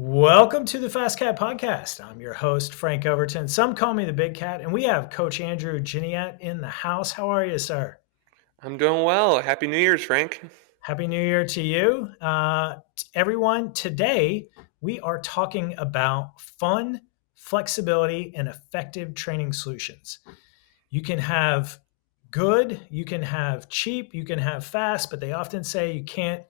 Welcome to the FasCat podcast. I'm your host, Frank Overton. Some call me the Big Cat, and we have Coach Andrew Giniat in the house. How are you, sir? I'm doing well. Happy New Year's, Frank. Happy New Year to you. Everyone, today we are talking about fun, flexibility, and effective training solutions. You can have good, you can have cheap, you can have fast, but they often say you can't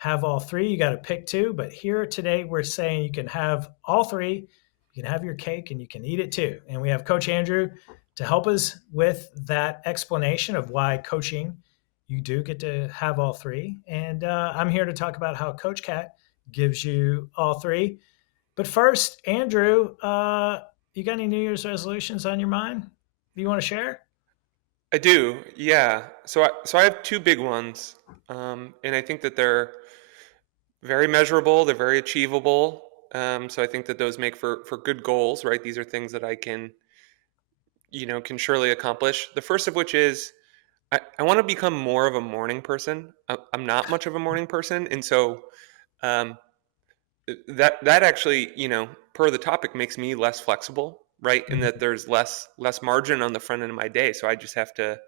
have all three. You got to pick two. But here today, we're saying you can have all three. You can have your cake and you can eat it too. And we have Coach Andrew to help us with that explanation of why coaching, you do get to have all three. And I'm here to talk about how CoachCat gives you all three. But first, Andrew, you got any New Year's resolutions on your mind? Do you want to share? I do, yeah. So I have two big ones, and I think that they're very measurable. They're very achievable. So I think that those make for good goals, right? These are things that I can surely accomplish. The first of which is I want to become more of a morning person. I'm not much of a morning person, and so um, that actually, per the topic, makes me less flexible, right? In that Mhm. there's less margin on the front end of my day, so I just have to,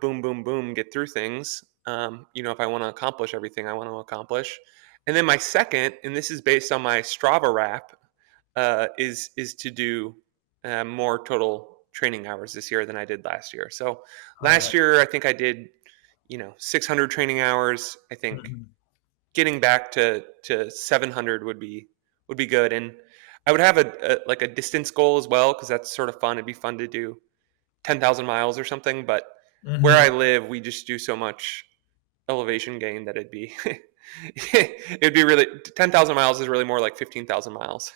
boom, boom, boom, get through things. If I want to accomplish everything I want to accomplish. And then my second, and this is based on my Strava wrap, is to do more total training hours this year than I did last year. So Love last it. year I think I did 600 training hours. I think Mhm. getting back to 700 would be good, and I would have like a distance goal as well because that's sort of fun. It'd be fun to do 10,000 miles or something. But where Mhm. I live, we just do so much elevation gain that it'd be really 10,000 miles is really more like 15,000 miles.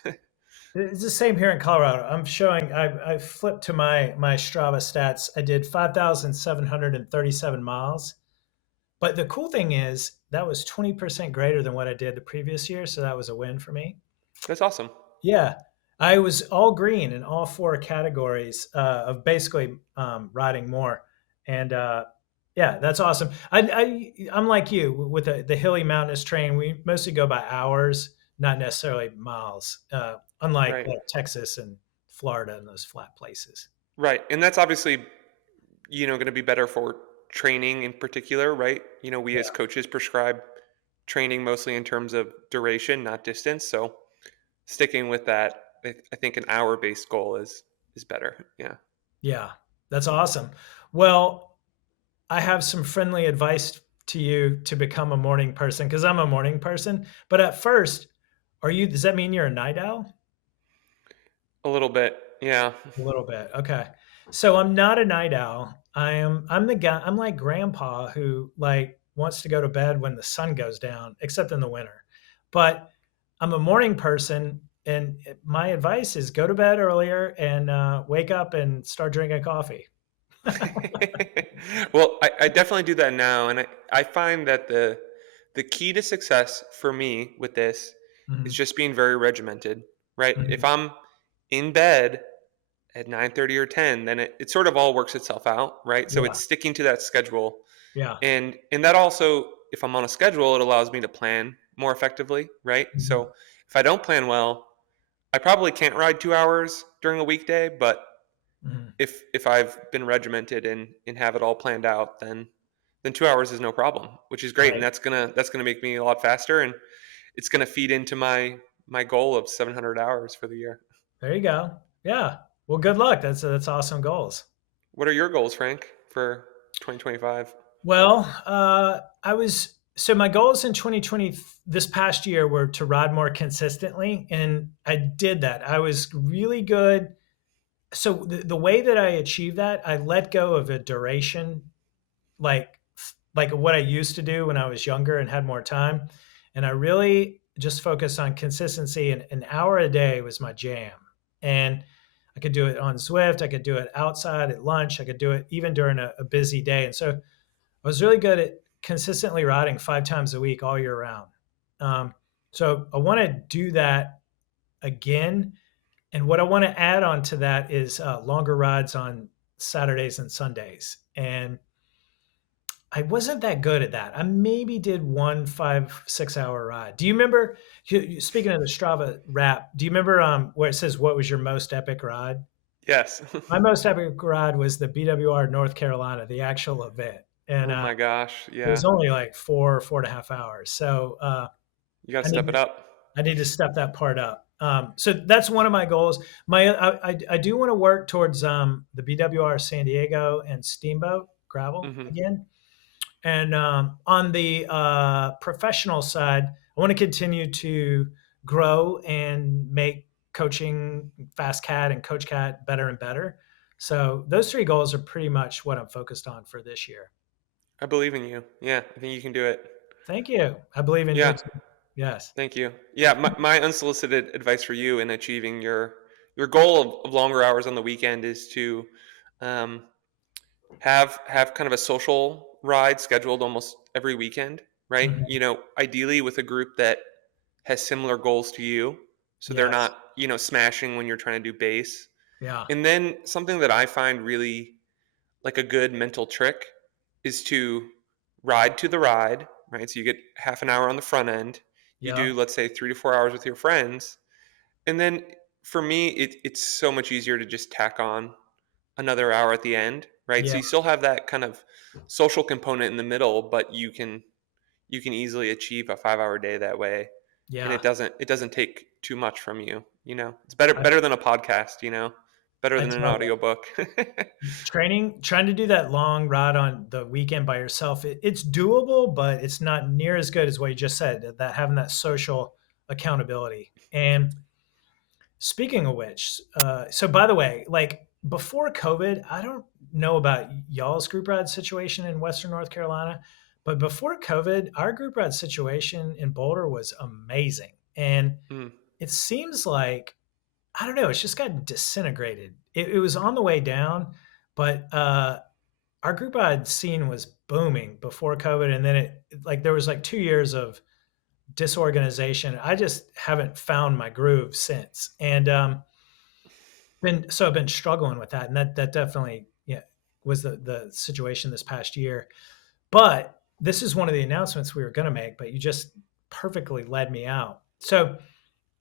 It's the same here in Colorado. I'm showing. I flipped to my Strava stats. I did 5,737 miles. But the cool thing is that was 20% greater than what I did the previous year. So that was a win for me. That's awesome. Yeah. I was all green in all four categories of basically riding more. And yeah, that's awesome. I'm like you with the hilly mountainous terrain. We mostly go by hours, not necessarily miles, unlike Right. like Texas and Florida and those flat places. Right. And that's obviously, going to be better for training in particular, right? We as Yeah. coaches prescribe training mostly in terms of duration, not distance. So sticking with that, I think an hour based goal is better. Yeah. Yeah. That's awesome. Well, I have some friendly advice to you to become a morning person because I'm a morning person. But at first, does that mean you're a night owl? A little bit. Yeah. A little bit. Okay. So I'm not a night owl. I'm the guy, I'm like grandpa who like wants to go to bed when the sun goes down, except in the winter. But I'm a morning person and my advice is go to bed earlier and wake up and start drinking coffee. Well, I definitely do that now, and I find that the key to success for me with this is Mhm, just being very regimented, right? If mhm. I'm in bed at 9:30 or 10, then it sort of all works itself out, right? So Yeah. it's sticking to that schedule, Yeah. and that also, if I'm on a schedule, it allows me to plan more effectively, right? Mhm, So if I don't plan well, I probably can't ride 2 hours during a weekday, but mhm. if I've been regimented and have it all planned out, then 2 hours is no problem, which is great, and Right. that's gonna make me a lot faster, and it's gonna feed into my goal of 700 hours for the year. There you go. Yeah. Well, good luck. That's awesome goals. What are your goals, Frank, for 2025? Well, my goals in 2020 this past year were to ride more consistently, and I did that. I was really good. So the way that I achieved that, I let go of a duration like like what I used to do when I was younger and had more time, and I really just focused on consistency. And an hour a day was my jam, and I could do it on Zwift. I could do it outside at lunch. I could do it even during a busy day. And so I was really good at consistently riding 5 times a week all year round. Um, so I want to do that again. And what I want to add on to that is longer rides on Saturdays and Sundays. And I wasn't that good at that. I maybe did one 5, 6 hour ride. Do you remember, speaking of the Strava Wrap, do you remember where it says, what was your most epic ride? Yes. My most epic ride was the BWR North Carolina, the actual event. And Oh my gosh. it was Yeah. only like 4.5 hours. So You got to I need step to, it up. I need to step that part up. So that's one of my goals. I do want to work towards the BWR San Diego and Steamboat gravel Hmm. again. And on the professional side, I want to continue to grow and make coaching FasCat and CoachCat better and better. So those three goals are pretty much what I'm focused on for this year. I believe in you. Yeah. I think you can do it. Thank you. I believe in you Yeah. too. Yes. Thank you. Yeah. My unsolicited advice for you in achieving your goal of longer hours on the weekend is to um, have kind of a social ride scheduled almost every weekend, right? Mhm. Ideally with a group that has similar goals to you, so they're Yes. not, smashing when you're trying to do base. Yeah. And then something that I find really like a good mental trick is to ride to the ride, right? So you get half an hour on the front end. You Yeah. do, let's say, 3 to 4 hours with your friends. And then for me, it's so much easier to just tack on another hour at the end, right? So Yeah. you still have that kind of social component in the middle, but you can easily achieve a 5 hour day that way. And Yeah. it doesn't take too much from you. It's better I, better than a podcast, better I than an tell you. audiobook. Trying to do that long ride on the weekend by yourself, it's doable, but it's not near as good as what you just said, that having that social accountability. And speaking of which, so by the way, like before COVID, I don't know about y'all's group ride situation in Western North Carolina, but before COVID, our group ride situation in Boulder was amazing. And Mm, it seems like, I don't know, it's just gotten disintegrated. It was on the way down, but our group ride scene was booming before COVID. And then like, there was like 2 years of disorganization. I just haven't found my groove since. And, I've been struggling with that, and that definitely, yeah, was the situation this past year. But this is one of the announcements we were going to make, but you just perfectly led me out. So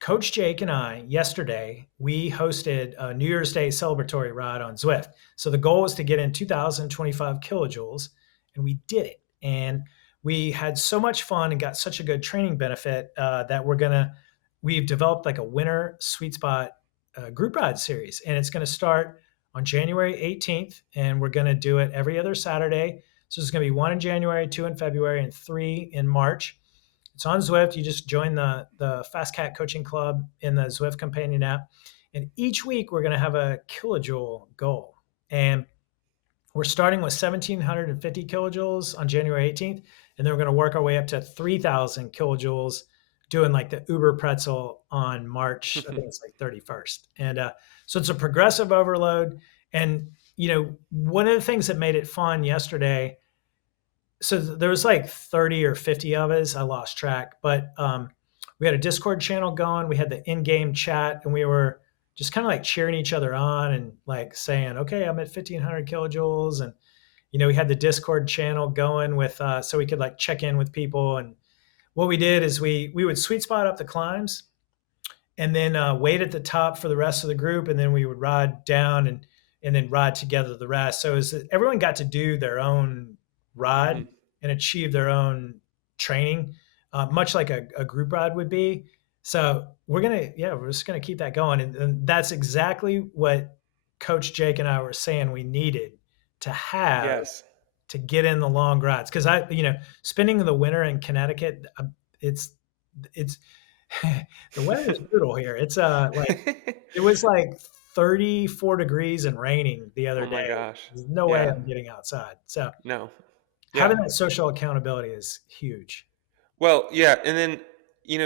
Coach Jake and I, yesterday, we hosted a New Year's Day celebratory ride on Zwift. So the goal was to get in 2,025 kilojoules, and we did it. And we had so much fun and got such a good training benefit that we've developed like a winter sweet spot group ride series. And it's going to start on January 18th, and we're going to do it every other Saturday. So there's going to be one in January, two in February, and three in March. It's on Zwift. You just join the FasCat coaching club in the Zwift companion app. And each week we're going to have a kilojoule goal. And we're starting with 1,750 kilojoules on January 18th. And then we're going to work our way up to 3,000 kilojoules doing like the Uber pretzel on March, I think it's like 31st. And so it's a progressive overload. And, one of the things that made it fun yesterday, so there was like 30 or 50 of us. I lost track, but we had a Discord channel going. We had the in-game chat, and we were just kind of like cheering each other on and like saying, "Okay, I'm at 1,500 kilojoules," and we had the Discord channel going with so we could like check in with people. And what we did is we would sweet spot up the climbs, and then wait at the top for the rest of the group, and then we would ride down and then ride together the rest. So everyone got to do their own ride hmm and achieve their own training, much like a group ride would be. So we're just gonna keep that going, and that's exactly what Coach Jake and I were saying we needed to have Yes. to get in the long rides. Because spending the winter in Connecticut, it's it's the weather is brutal here. It's like it was like 34 degrees and raining the Oh other day. my gosh. There's no way Yeah. I'm getting outside. So No. Yeah. having that social accountability is huge. Well, yeah, and then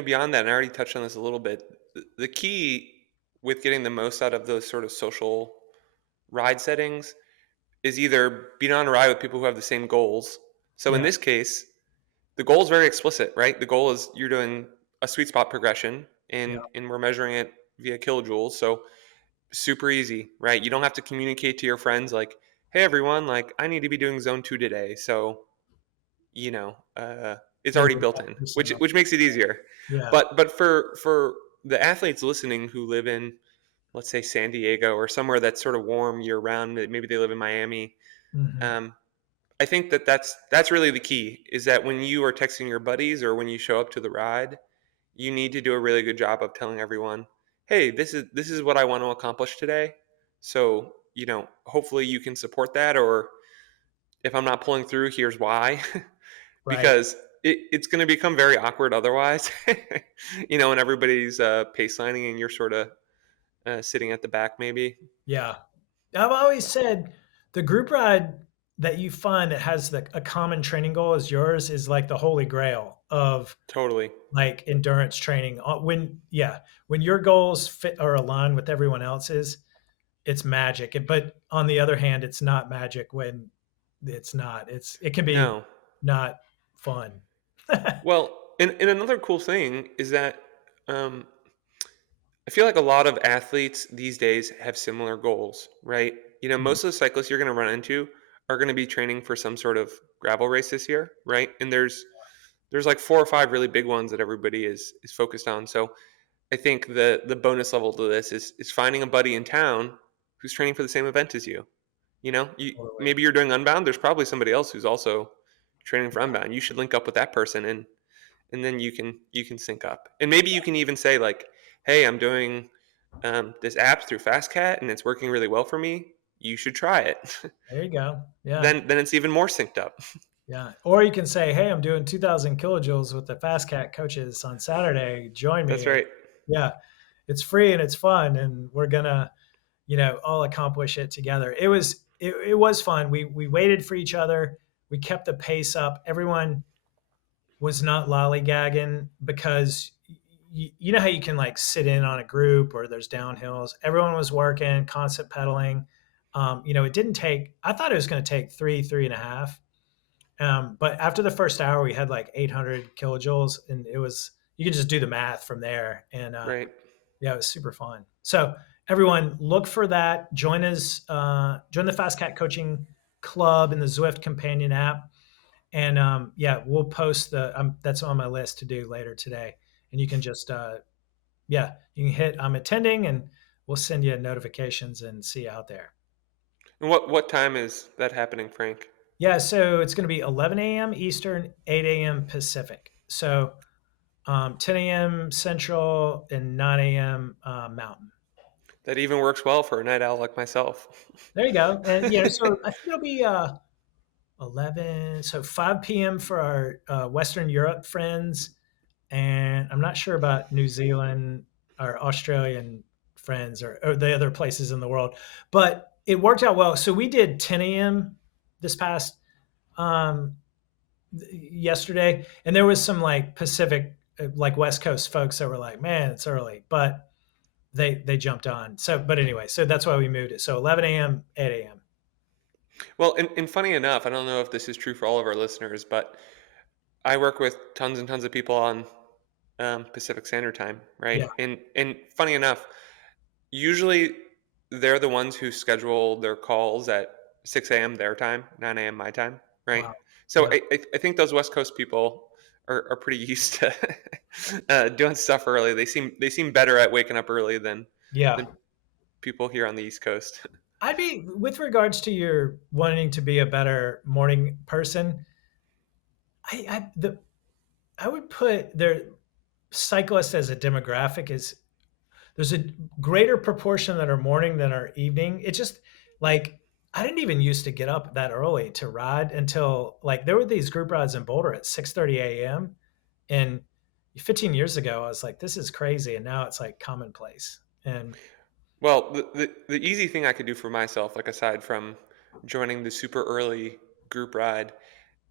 beyond that, and I already touched on this a little bit. The key with getting the most out of those sort of social ride settings is either being on a ride with people who have the same goals. So in Yeah, this case, the goal is very explicit, right? The goal is you're doing a sweet spot progression, yeah, and we're measuring it via kilojoules. So super easy, right? You don't have to communicate to your friends like, "Hey, everyone, like I need to be doing zone 2 today." So it's already Bespoke built in, which Personal. which makes it easier. Yeah. But for the athletes listening who live in, let's say, San Diego or somewhere that's sort of warm year round, maybe they live in Miami. Hmm. Um, I think that's really the key, is that when you are texting your buddies or when you show up to the ride, you need to do a really good job of telling everyone, "Hey, this is what I want to accomplish today. So, hopefully you can support that, or if I'm not pulling through, here's why." Right. Because it's going to become very awkward otherwise. When everybody's pace lining and you're sort of sitting at the back, maybe. Yeah. I've always said the group ride that you find that has a common training goal as yours is like the holy grail of Totally. like endurance training. When your goals fit or align with everyone else's, it's magic. But on the other hand, it's not magic when it's not. It can be No. not fun. Well, and another cool thing is that um, I feel like a lot of athletes these days have similar goals, right? Mhm. Most of the cyclists you're going to run into are going to be training for some sort of gravel race this year, right? And there's like four or five really big ones that everybody is focused on. So I think the bonus level to this is finding a buddy in town who's training for the same event as you. Totally. Maybe you're doing Unbound. There's probably somebody else who's also training for Unbound. You should link up with that person, and then you can sync up. And maybe you can even say like, "Hey, I'm doing this app through FasCat, and it's working really well for me. You should try it." There you go. Yeah. then it's even more synced up. Yeah. Or you can say, hey, I'm doing 2,000 kilojoules with the FastCat coaches on Saturday. Join That's me. And right. yeah, it's free and it's fun. And we're going to, all accomplish it together. It was fun. We waited for each other. We kept the pace up. Everyone was not lollygagging because you know how you can like sit in on a group or there's downhills. Everyone was working, constant pedaling. It didn't take, I thought it was going to take three and a half. But after the first hour, we had like 800 kilojoules, and you can just do the math from there. And Right. yeah, it was super fun. So everyone, look for that. Join the FastCat Coaching Club in the Zwift Companion app, and yeah, we'll post that's on my list to do later today. And you can just you can hit I'm attending, and we'll send you notifications and see you out there. And what time is that happening, Frank? Yeah, so it's going to be 11 a.m. Eastern, 8 a.m. Pacific. So 10 a.m. Central and 9 a.m. Mountain. That even works well for a night owl like myself. There you go. And so I think it'll be 11, so 5 p.m. for our Western Europe friends, and I'm not sure about New Zealand or Australian friends or the other places in the world, but it worked out well. So we did 10 a.m. this past um, yesterday, and there was some like Pacific, like West Coast folks that were like, "Man, it's early," but they jumped on. So, but anyway, so that's why we moved it. So 11 a.m., 8 a.m. Well, and funny enough, I don't know if this is true for all of our listeners, but I work with tons and tons of people on Pacific Standard Time, right? Yeah. And funny enough, usually they're the ones who schedule their calls at 6 a.m. their time, 9 a.m. my time, right? Wow. So Yeah. I think those West Coast people are pretty used to doing stuff early. They seem better at waking up early than Yeah. people here on the East Coast. I'd be with regards to your wanting to be a better morning person. I would put their cyclists as a demographic is there's a greater proportion that are morning than are evening. It's just like I didn't even used to get up that early to ride until like there were these group rides in Boulder at 6:30 a.m. And 15 years ago, I was like, this is crazy. And now it's like commonplace. And Well, the easy thing I could do for myself, like aside from joining the super early group ride,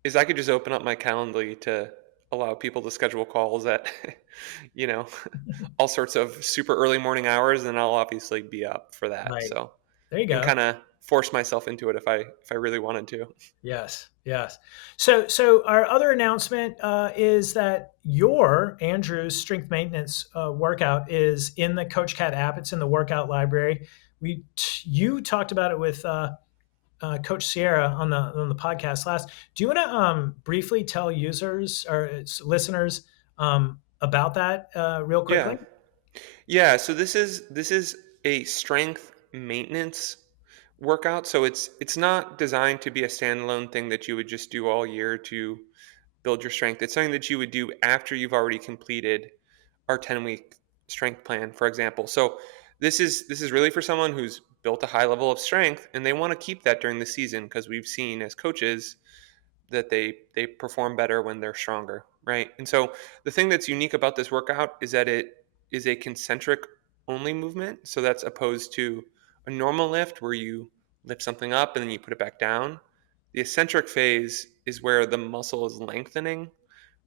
is I could just open up my Calendly to allow people to schedule calls at, you know, all sorts of super early morning hours, and I'll obviously be up for that. right, So there you I can go. kind of force myself into it if I really wanted to. Yes, yes. So our other announcement is that your Andrew's strength maintenance workout is in the CoachCat app. It's in the workout library. You talked about it with Coach Sierra on the podcast last. Do you want to briefly tell users or listeners about that real quickly? Yeah. Yeah, so this is a strength maintenance workout. So it's not designed to be a standalone thing that you would just do all year to build your strength. It's something that you would do after you've already completed our 10-week strength plan, for example. So this is really for someone who's built a high level of strength and they want to keep that during the season because we've seen as coaches that they perform better when they're stronger, right? And so the thing that's unique about this workout is that it is a concentric only movement. So that's opposed to a normal lift where you lift something up and then you put it back down. The eccentric phase is where the muscle is lengthening,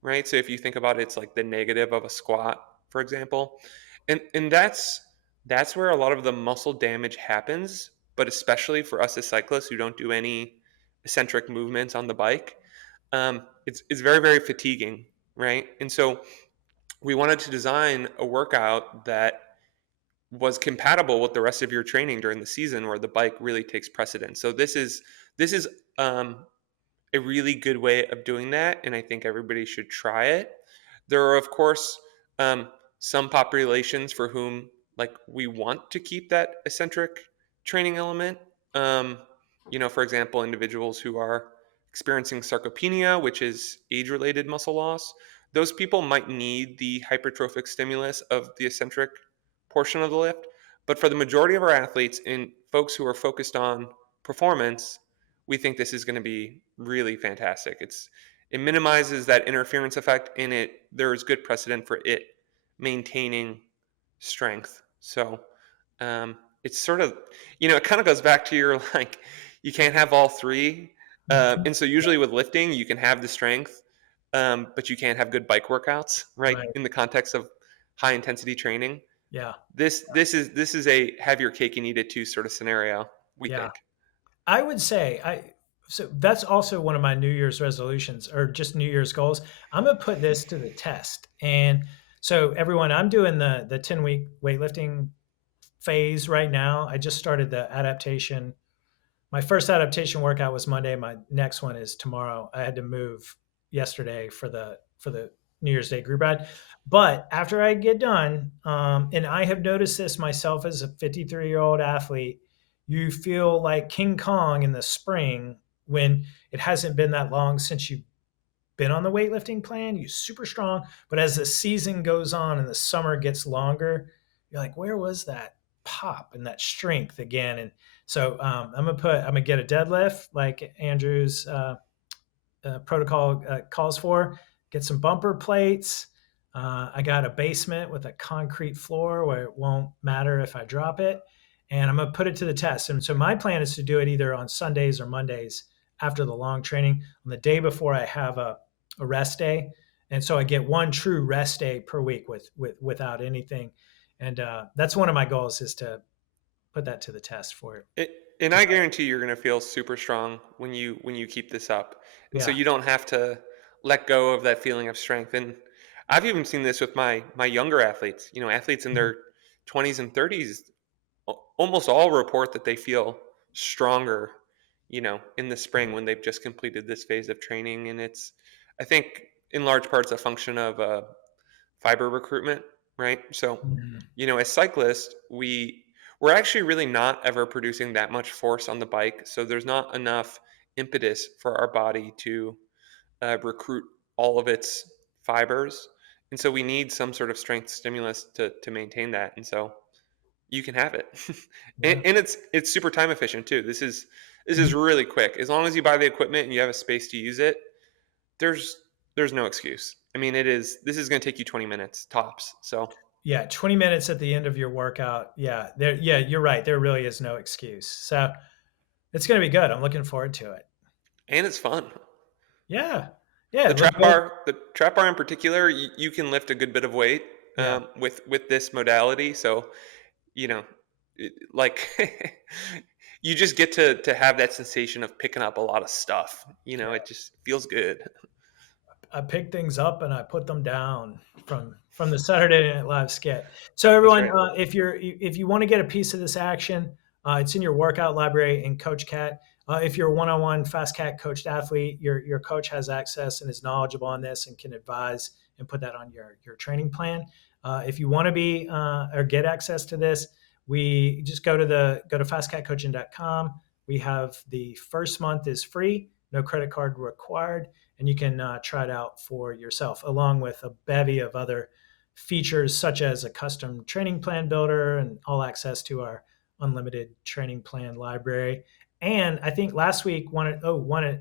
right? So if you think about it, it's like the negative of a squat, for example. And that's where a lot of the muscle damage happens, but especially for us as cyclists who don't do any eccentric movements on the bike, it's very, very fatiguing, right? And so we wanted to design a workout that was compatible with the rest of your training during the season where the bike really takes precedence. So this is a really good way of doing that, and I think everybody should try it. There are, of course, some populations for whom like we want to keep that eccentric training element. Um, for example, individuals who are experiencing sarcopenia, which is age-related muscle loss. Those people might need the hypertrophic stimulus of the eccentric portion of the lift. But for the majority of our athletes and folks who are focused on performance, we think this is going to be really fantastic. It minimizes that interference effect, and there is good precedent for it maintaining strength. So it's sort of it kind of goes back to your like you can't have all three, Mhm. and so usually with lifting you can have the strength, but you can't have good bike workouts, right? Right. In the context of high intensity training, Yeah. this is a have your cake and eat it too sort of scenario. We Yeah. think. I would say so that's also one of my New Year's resolutions or just New Year's goals. I'm gonna put this to the test. And so everyone, I'm doing the 10-week weightlifting phase right now. I just started the adaptation. My first adaptation workout was Monday. My next one is tomorrow. I had to move yesterday for the New Year's Day group ride. But after I get done, and I have noticed this myself as a 53-year-old athlete, you feel like King Kong in the spring when it hasn't been that long since you've been on the weightlifting plan. You're super strong, but as the season goes on and the summer gets longer, you're like, where was that pop and that strength again? And so I'm gonna get a deadlift like Andrew's protocol calls for. Get some bumper plates. I got a basement with a concrete floor where it won't matter if I drop it. And I'm going to put it to the test. And so my plan is to do it either on Sundays or Mondays after the long training, on the day before I have a rest day. And so I get one true rest day per week without anything. And that's one of my goals is to put that to the test for It, and for I cycling. guarantee you're going to feel super strong when you keep this up. And so Yeah. you don't have to let go of that feeling of strength. And I've even seen this with my younger athletes. Athletes in Mhm. their 20s and 30s almost all report that they feel stronger, in the spring when they've just completed this phase of training. And it's I think in large parts a function of fiber recruitment, right? So, Mhm. as cyclists, we're actually really not ever producing that much force on the bike, so there's not enough impetus for our body to recruit all of its fibers, and so we need some sort of strength stimulus to maintain that, and so you can have it, and, Yeah. and it's super time efficient too. This is Mhm. really quick as long as you buy the equipment and you have a space to use it. There's no excuse. I mean, this is going to take you 20 minutes tops. So, Yeah, 20 minutes at the end of your workout. Yeah, you're right. There really is no excuse. So it's going to be good. I'm looking forward to it. and it's fun. Yeah. Yeah. The Look trap good. bar, the trap bar in particular, you can lift a good bit of weight Yeah. with this modality. So, you know, like you just get to have that sensation of picking up a lot of stuff. Yeah. It just feels good. I pick things up and I put them down from the Saturday Night Live skit. So That's everyone, right. if you want to get a piece of this action, it's in your workout library in CoachCat. If you're a one-on-one FasCat coached athlete, your coach has access and is knowledgeable on this and can advise and put that on your training plan. If you want to be or get access to this, we just go to fastcatcoaching.com. We have the first month is free, no credit card required, and you can try it out for yourself, along with a bevy of other features such as a custom training plan builder and all access to our unlimited training plan library. And I think last week, one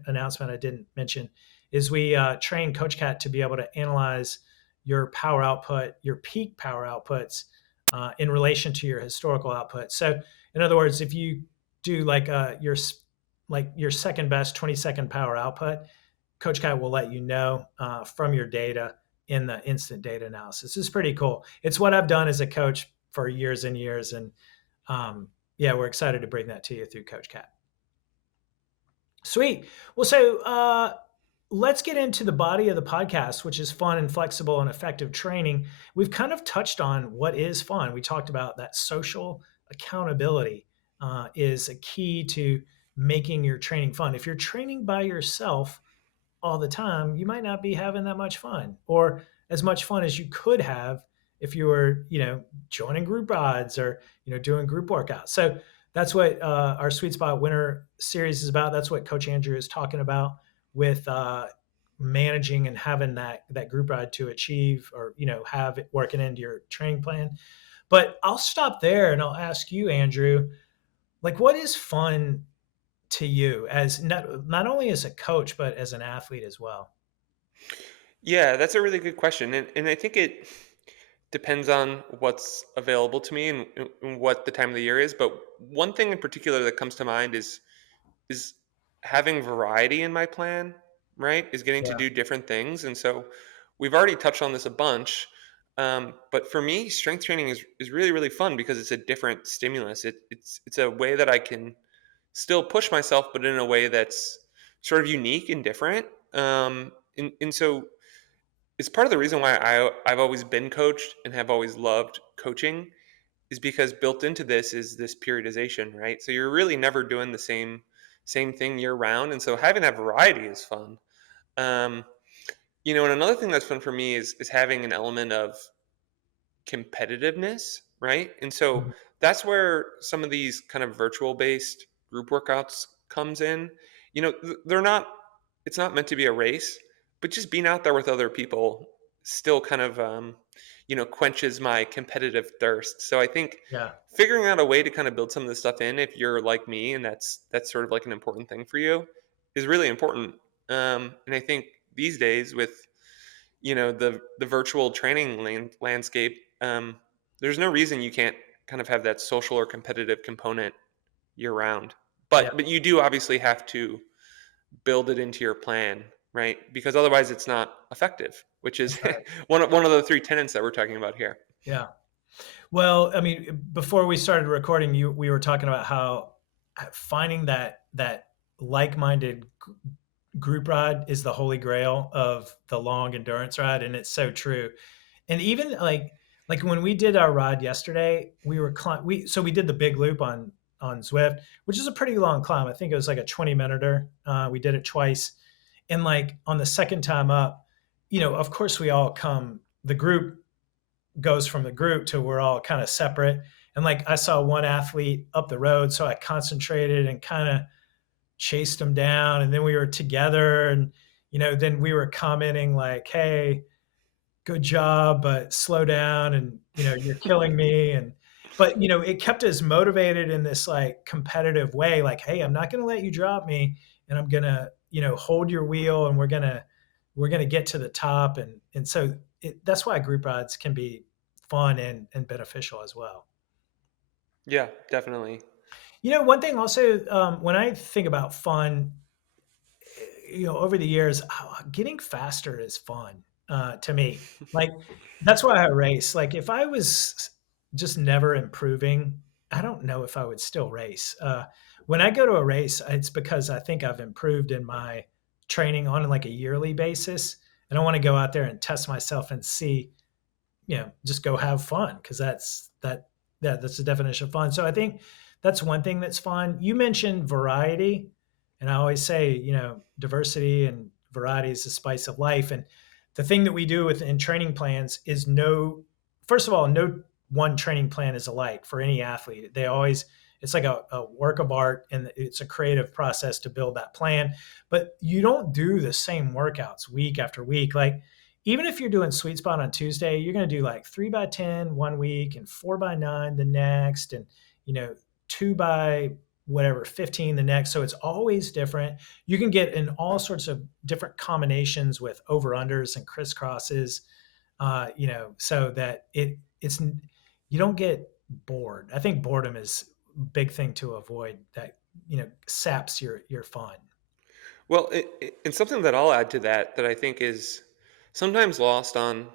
announcement I didn't mention is we trained CoachCat to be able to analyze your power output, your peak power outputs in relation to your historical output. So, in other words, if you do like your second best 20-second power output, CoachCat will let you know from your data in the instant data analysis. It's pretty cool. It's what I've done as a coach for years and years, and yeah, we're excited to bring that to you through CoachCat. Sweet. Well, so let's get into the body of the podcast, which is fun and flexible and effective training. We've kind of touched on what is fun. We talked about that social accountability is a key to making your training fun. If you're training by yourself, all the time, you might not be having that much fun or as much fun as you could have if you were, joining group rides or, doing group workouts. So that's what our Sweet Spot Winter series is about. That's what Coach Andrew is talking about with managing and having that group ride to achieve or, have it working into your training plan. But I'll stop there and I'll ask you, Andrew, like what is fun to you as not only as a coach but as an athlete as well? Yeah, that's a really good question, and I think it depends on what's available to me and what the time of the year is. But one thing in particular that comes to mind is having variety in my plan, right? Is getting to Yeah. do different things. And so we've already touched on this a bunch. But for me, strength training is really, really fun because it's a different stimulus. It's a way that I can still push myself, but in a way that's sort of unique and different. And so it's part of the reason why I've always been coached and have always loved coaching is because built into this is this periodization, right? So you're really never doing the same thing year round, and so having that variety is fun. Um, and another thing that's fun for me is having an element of competitiveness, right? And so Mhm. that's where some of these kind of virtual based group workouts comes in. They're not it's not meant to be a race, but just being out there with other people still kind of quenches my competitive thirst. So I think Yeah. figuring out a way to kind of build some of this stuff in if you're like me and that's sort of like an important thing for you is really important. And I think these days with the virtual training landscape, there's no reason you can't kind of have that social or competitive component year round. Yeah. But you do obviously have to build it into your plan, right? Because otherwise it's not effective, which is That's right. one of the three tenets that we're talking about here. Yeah. Well, I mean, before we started recording, we were talking about how finding that like-minded group ride is the holy grail of the long endurance ride, and it's so true. And even like when we did our ride yesterday, we did the big loop on Zwift, which is a pretty long climb. I think it was like a 20 minute. We did it twice, and like on the second time up, of course we all come. The group goes from the group to we're all kind of separate. And like I saw one athlete up the road, so I concentrated and kind of chased him down, and then we were together, and then we were commenting like, "Hey, good job, but slow down, and you're killing me." And but it kept us motivated in this like competitive way, like, "Hey, I'm not going to let you drop me, and I'm going to hold your wheel, and we're going to get to the top." And so that's why group rides can be fun and beneficial as well. Yeah, definitely. One thing also, when I think about fun, over the years, getting faster is fun to me. Like that's why I race. Like if I was just never improving, I don't know if I would still race. When I go to a race, it's because I think I've improved in my training on like a yearly basis, and I want to go out there and test myself and see, just go have fun because that's the definition of fun. So I think that's one thing that's fun. You mentioned variety. And I always say, diversity and variety is the spice of life. And the thing that we do in training plans is first of all, no one training plan is alike for any athlete. It's like a work of art, and it's a creative process to build that plan. But you don't do the same workouts week after week. Like, even if you're doing sweet spot on Tuesday, you're going to do like 3x10 one week and 4x9 the next, and, 2 by whatever 15 the next. So it's always different. You can get in all sorts of different combinations with over unders and crisscrosses, so that it's you don't get bored. I think boredom is a big thing to avoid, that saps your fun. Well, and something that I'll add to that I think is sometimes lost on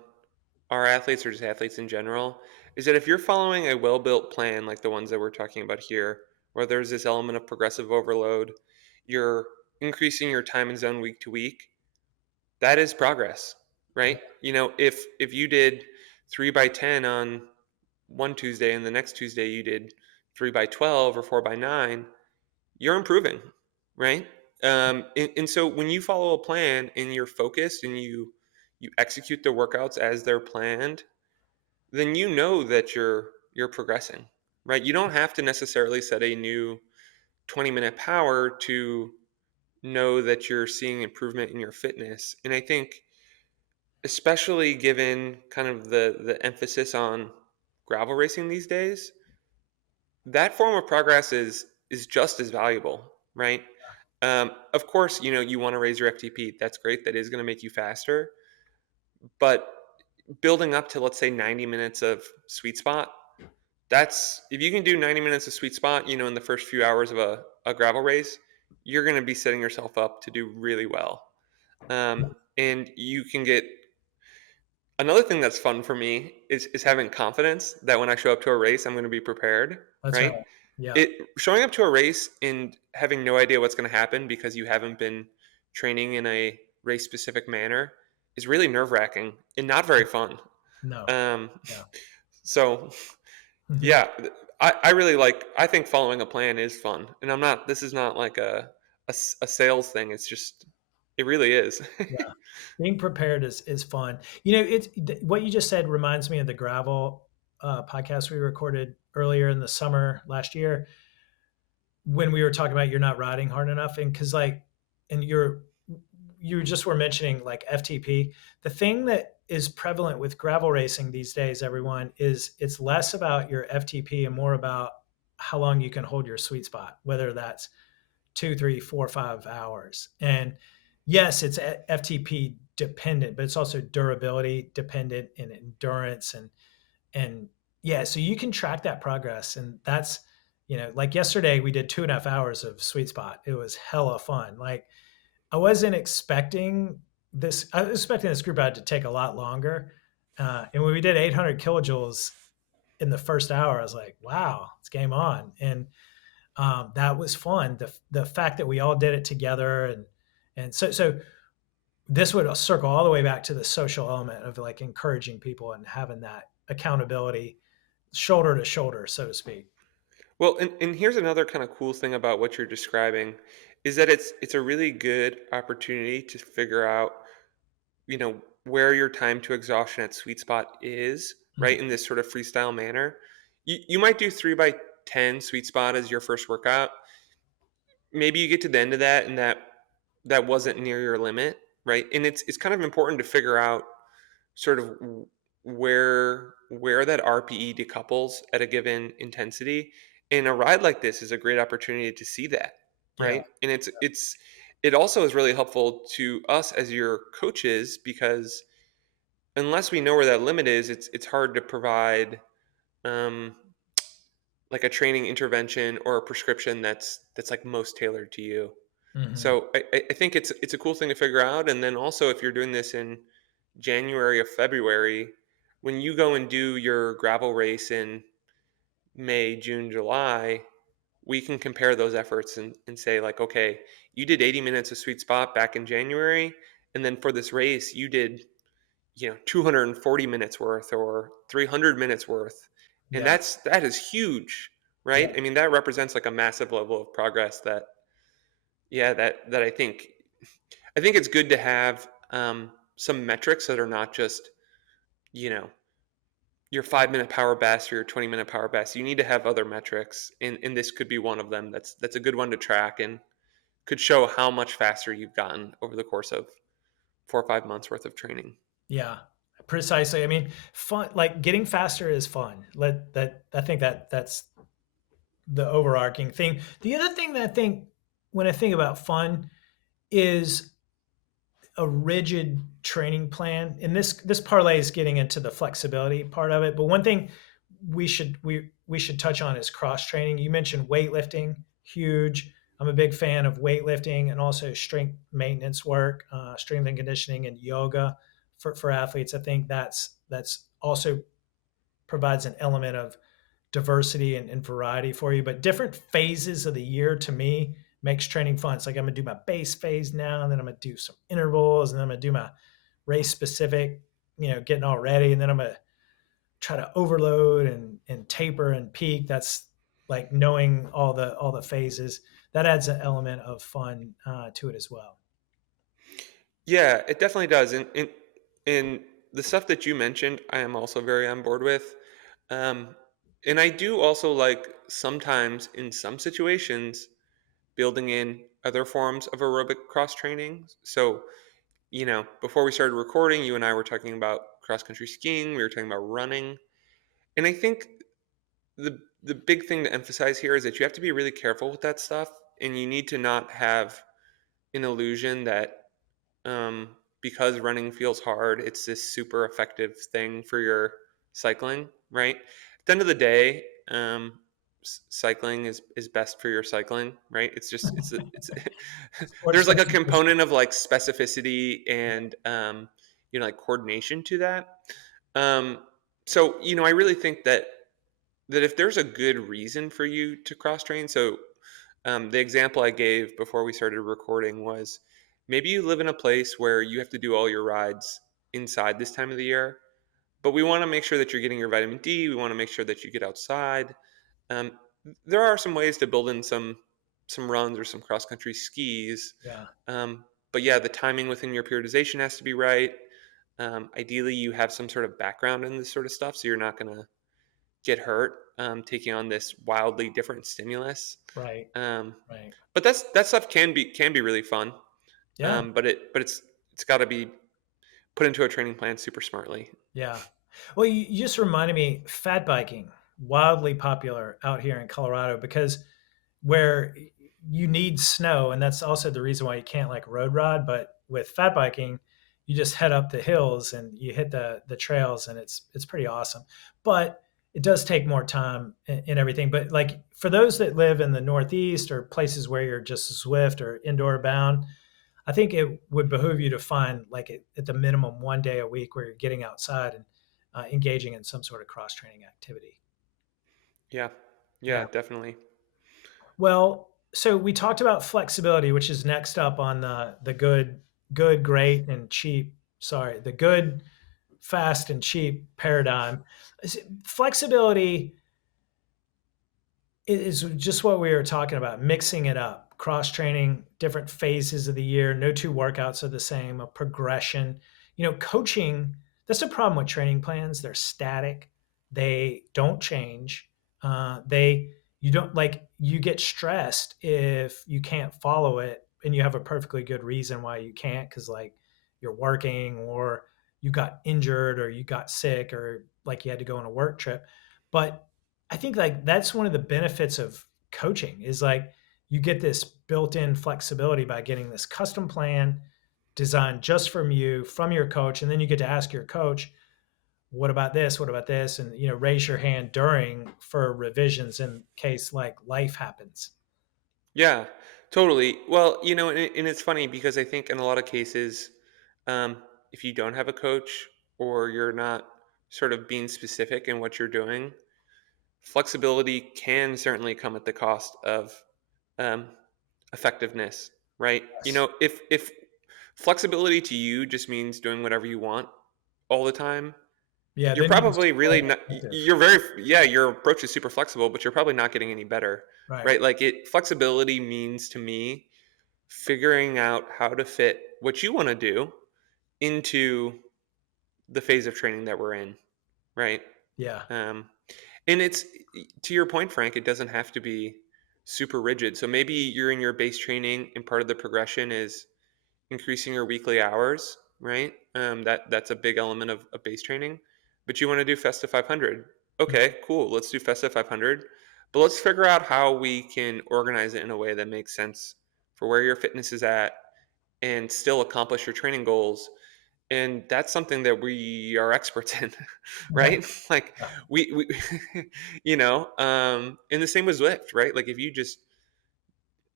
our athletes or just athletes in general is that if you're following a well-built plan like the ones that we're talking about here, where there's this element of progressive overload, you're increasing your time and zone week to week, that is progress, Yeah. right? If you did 3x10 on one Tuesday and the next Tuesday you did 3x12 or 4x9, you're improving, right? And so when you follow a plan and you're focused and you execute the workouts as they're planned, then you know that you're progressing, right? You don't have to necessarily set a new 20-minute power to know that you're seeing improvement in your fitness. And I think especially given kind of the emphasis on gravel racing these days, that form of progress is just as valuable, right? Of course, you want to raise your FTP. That's great. That is going to make you faster. But building up to, let's say, 90 minutes of sweet spot, that's if you can do 90 minutes of sweet spot, in the first few hours of a gravel race, you're going to be setting yourself up to do really well. And you can get another thing that's fun for me is having confidence that when I show up to a race, I'm going to be prepared, That's right. right? Yeah. It showing up to a race and having no idea what's going to happen because you haven't been training in a race specific manner is really nerve wracking and not very fun. No. Um, Yeah. so yeah, I really I think following a plan is fun, and this is not like a sales thing. It's just, it really is. Yeah. Being prepared is fun. What you just said reminds me of the gravel podcast we recorded earlier in the summer last year, when we were talking about you're not riding hard enough. And because, like, and you just were mentioning like FTP. The thing that is prevalent with gravel racing these days, everyone, is it's less about your FTP and more about how long you can hold your sweet spot, whether that's 2, 3, 4, 5 hours. And yes, it's FTP dependent, but it's also durability dependent and endurance, and yeah, so you can track that progress. And that's, like yesterday we did 2.5 hours of sweet spot. It was hella fun. Like, I wasn't expecting this. I was expecting this group out to take a lot longer. And when we did 800 kilojoules in the first hour, I was like, wow, it's game on. And that was fun. The fact that we all did it together, and so this would circle all the way back to the social element of like encouraging people and having that accountability, shoulder to shoulder, so to speak. Well, and here's another kind of cool thing about what you're describing is that it's a really good opportunity to figure out, where your time to exhaustion at sweet spot is, Mhm. right? In this sort of freestyle manner. You might do 3x10 sweet spot as your first workout. Maybe you get to the end of that and that wasn't near your limit, right? And it's kind of important to figure out sort of where that RPE decouples at a given intensity. And a ride like this is a great opportunity to see that, Yeah. right? And it also is really helpful to us as your coaches because unless we know where that limit is, it's hard to provide um, like a training intervention or a prescription that's like most tailored to you. Hmm. So I think it's a cool thing to figure out. And then also if you're doing this in January or February, when you go and do your gravel race in May, June, July, we can compare those efforts and say like, okay, you did 80 minutes of sweet spot back in January, and then for this race you did 240 minutes worth or 300 minutes worth, and Yeah. that is huge, Yeah. right? I mean that represents like a massive level of progress that Yeah, that I think it's good to have some metrics that are not just, you know, your 5 minute power best or your 20-minute power best. You need to have other metrics, and this could be one of them. That's a good one to track and could show how much faster you've gotten over the course of 4 or 5 months worth of training. Yeah, precisely. I mean, fun, like getting faster is fun. I think that's the overarching thing. The other thing that I think when I think about fun is a rigid training plan. And this parlay is getting into the flexibility part of it. But one thing we should touch on is cross training. You mentioned weightlifting, huge. I'm a big fan of weightlifting and also strength maintenance work, strength and conditioning, and yoga for athletes. I think that's also provides an element of diversity and variety for you. But different phases of the year to me makes training fun. It's like I'm gonna do my base phase now, and then I'm gonna do some intervals, and then I'm gonna do my race specific, getting all ready, and then I'm gonna try to overload and taper and peak. That's like knowing all the phases. That adds an element of fun to it as well. Yeah, it definitely does. And the stuff that you mentioned, I am also very on board with. Um, and I do also like sometimes in some situations building in other forms of aerobic cross training. So, before we started recording, you and I were talking about cross country skiing, we were talking about running. And I think the big thing to emphasize here is that you have to be really careful with that stuff, and you need to not have an illusion that because running feels hard, it's this super effective thing for your cycling, right? At the end of the day, cycling is best for your cycling, right? It's Sports there's like a specificity. component of like specificity and like coordination to that. Um, so I really think that if there's a good reason for you to cross train, so the example I gave before we started recording was maybe you live in a place where you have to do all your rides inside this time of the year, but we want to make sure that you're getting your vitamin D. We want to make sure that you get outside. Um, there are some ways to build in some runs or some cross country skis, Yeah, um, but yeah, the timing within your periodization has to be right. Ideally, you have some sort of background in this sort of stuff, so you're not going to get hurt taking on this wildly different stimulus. right, Um, right. but that stuff can be really fun. Yeah, It's got to be put into a training plan super smartly. yeah. Well, you just reminded me, fat biking, wildly popular out here in Colorado because where you need snow, and that's also the reason why you can't like road ride. But with fat biking, you just head up the hills and you hit the trails, and it's pretty awesome. But it does take more time and everything. But like for those that live in the Northeast or places where you're just Zwift or indoor bound, I think it would behoove you to find like at the minimum 1 day a week where you're getting outside and engaging in some sort of cross training activity. Yeah, Yeah. yeah, definitely. Well, so we talked about flexibility, which is next up on the good, great, and cheap. Sorry, the good, fast, and cheap paradigm. Flexibility is just what we were talking about, mixing it up, cross training, different phases of the year. No two workouts are the same, a progression. Coaching, that's the problem with training plans. They're static, they don't change. You don't like, you get stressed if you can't follow it and you have a perfectly good reason why you can't, because like you're working or you got injured or you got sick or like you had to go on a work trip. But I think like that's one of the benefits of coaching is like you get this built-in flexibility by getting this custom plan designed just from you from your coach, and then you get to ask your coach, what about this, what about this, and raise your hand during for revisions in case like life happens. Yeah, totally. Well, and it's funny because I think in a lot of cases, if you don't have a coach or you're not sort of being specific in what you're doing, flexibility can certainly come at the cost of um, effectiveness, right? Yes. If flexibility to you just means doing whatever you want all the time, Yeah, you're then you probably just really not. effective. You're very yeah. Your approach is super flexible, but you're probably not getting any better, Right. right? Like flexibility means to me figuring out how to fit what you want to do into the phase of training that we're in, right? Yeah. Um, and it's to your point, Frank, it doesn't have to be super rigid. So maybe you're in your base training and part of the progression is increasing your weekly hours, right? That's a big element of base training. But you want to do Festa 500. Okay, cool. Let's do Festa 500. But let's figure out how we can organize it in a way that makes sense for where your fitness is at and still accomplish your training goals. And that's something that we are experts in, Okay. right? Like Yeah. we and the same with Zwift, right? Like if you just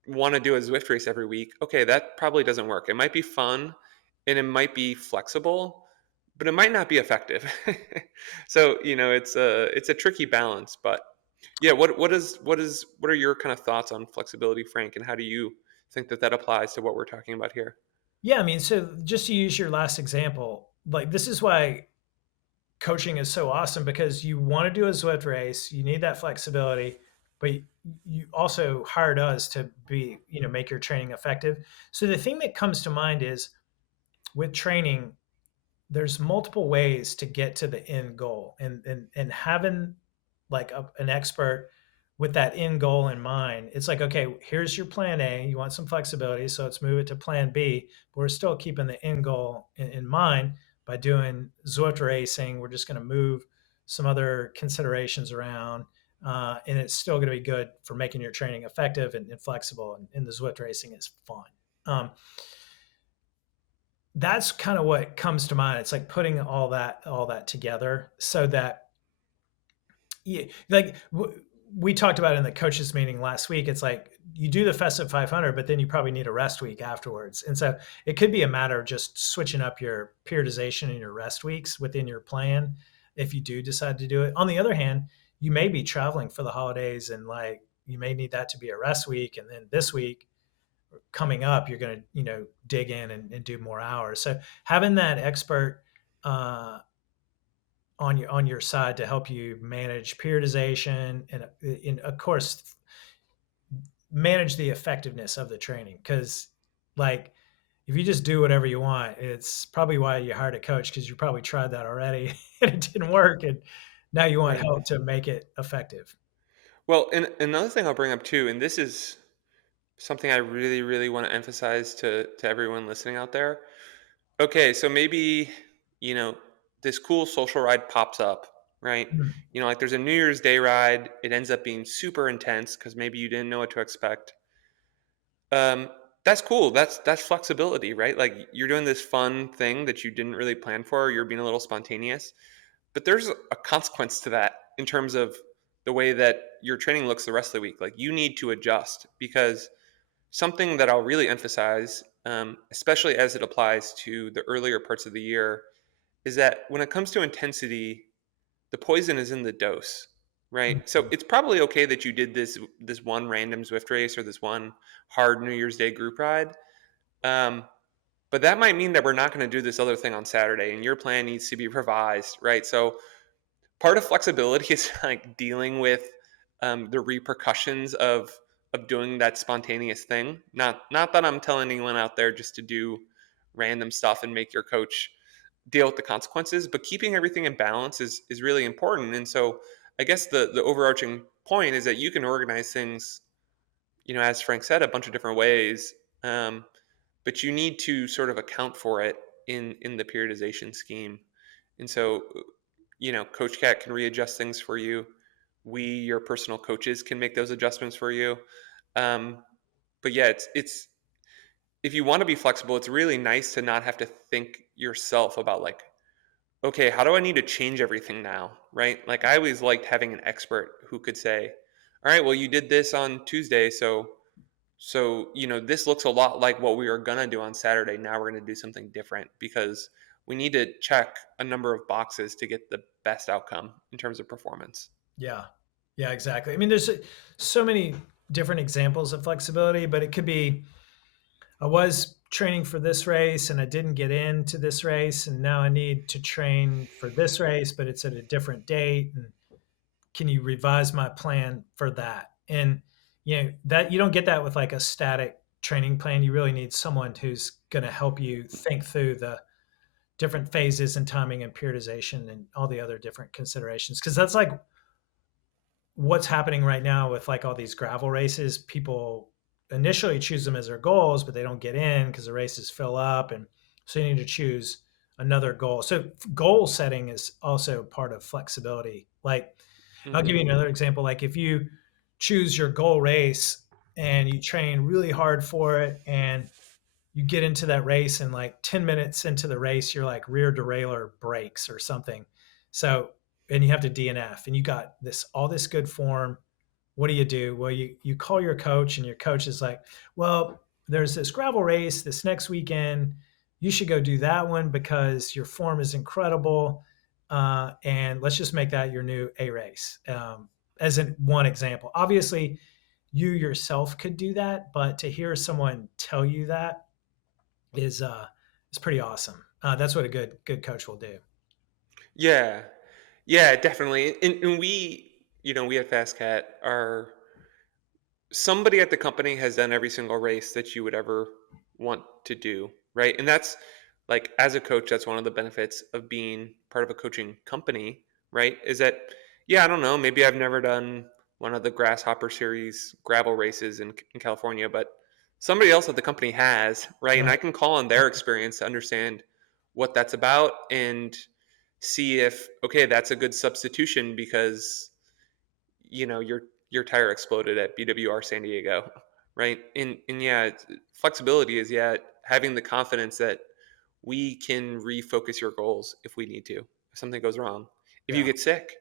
want to do a Zwift race every week, okay, that probably doesn't work. It might be fun and it might be flexible, but it might not be effective. So, it's a tricky balance, but yeah, what are your kind of thoughts on flexibility, Frank, and how do you think that applies to what we're talking about here? Yeah, I mean, so just to use your last example, like this is why coaching is so awesome because you want to do a Zwift race, you need that flexibility, but you also hired us to be, make your training effective. So the thing that comes to mind is with training, there's multiple ways to get to the end goal, and having like an expert with that end goal in mind. It's like, okay, here's your plan A, you want some flexibility, so let's move it to plan B, but we're still keeping the end goal in mind. By doing Zwift racing, we're just going to move some other considerations around, and it's still going to be good for making your training effective and flexible, and the Zwift racing is fun. um, that's kind of what comes to mind. It's like putting all that together so that, yeah, like we talked about in the coaches meeting last week. It's like you do the Festive 500, but then you probably need a rest week afterwards. And so it could be a matter of just switching up your periodization and your rest weeks within your plan if you do decide to do it. On the other hand, you may be traveling for the holidays, and like you may need that to be a rest week, and then this week coming up you're going to dig in and do more hours. So having that expert uh, on your side to help you manage periodization and of course manage the effectiveness of the training, because like if you just do whatever you want, it's probably why you hired a coach, because you probably tried that already and it didn't work, and now you want Right. help to make it effective. Well, and another thing I'll bring up too, and this is something I really, really want to emphasize to everyone listening out there. Okay, so maybe, you know, this cool social ride pops up, right? Mm. Like there's a New Year's Day ride. It ends up being super intense because maybe you didn't know what to expect. Um, that's cool. That's flexibility, right? Like you're doing this fun thing that you didn't really plan for. You're being a little spontaneous, but there's a consequence to that in terms of the way that your training looks the rest of the week. Like you need to adjust because something that I'll really emphasize, especially as it applies to the earlier parts of the year, is that when it comes to intensity, the poison is in the dose, right? So Mhm. it's probably okay that you did this one random Zwift race or this one hard New Year's Day group ride, um, but that might mean that we're not going to do this other thing on Saturday, and your plan needs to be revised, right? So part of flexibility is like dealing with the repercussions of doing that spontaneous thing. Not that I'm telling anyone out there just to do random stuff and make your coach deal with the consequences, but keeping everything in balance is really important. And so I guess the overarching point is that you can organize things, as Frank said, a bunch of different ways, um, but you need to sort of account for it in the periodization scheme. And so CoachCat can readjust things for you. We, your personal coaches, can make those adjustments for you. Um, but yeah, it's if you want to be flexible, it's really nice to not have to think yourself about like, okay, how do I need to change everything now, right? Like I always liked having an expert who could say, all right, well, you did this on Tuesday, so this looks a lot like what we were gonna do on Saturday. Now we're gonna do something different because we need to check a number of boxes to get the best outcome in terms of performance. Yeah. Yeah, exactly. I mean, there's so many different examples of flexibility, but it could be I was training for this race and I didn't get into this race, and now I need to train for this race, but it's at a different date. And can you revise my plan for that? And that you don't get that with like a static training plan, you really need someone who's going to help you think through the different phases and timing and periodization and all the other different considerations. Because that's like what's happening right now with like all these gravel races. People initially choose them as their goals, but they don't get in because the races fill up. And so you need to choose another goal. So goal setting is also part of flexibility. Like I'll give Hmm. you another example. Like if you choose your goal race and you train really hard for it and you get into that race and like 10 minutes into the race you're like rear derailleur breaks or something, so and you have to DNF and you got this all this good form. What do? Well, you call your coach and your coach is like, well, there's this gravel race this next weekend, you should go do that one because your form is incredible, and let's just make that your new A race, as in one example. Obviously you yourself could do that, but to hear someone tell you that is pretty awesome. That's what a good coach will do. Yeah, yeah, definitely. And we, we at FasCat are somebody at the company has done every single race that you would ever want to do, right? And that's like as a coach, that's one of the benefits of being part of a coaching company, right? Is that yeah, I don't know, maybe I've never done one of the Grasshopper Series gravel races in California, but somebody else at the company has, right? And Right. I can call on their experience to understand what that's about and see if okay, that's a good substitution because your tire exploded at BWR San Diego, right? And yeah, flexibility is yeah having the confidence that we can refocus your goals if we need to. If something goes wrong, if you Yeah. get sick,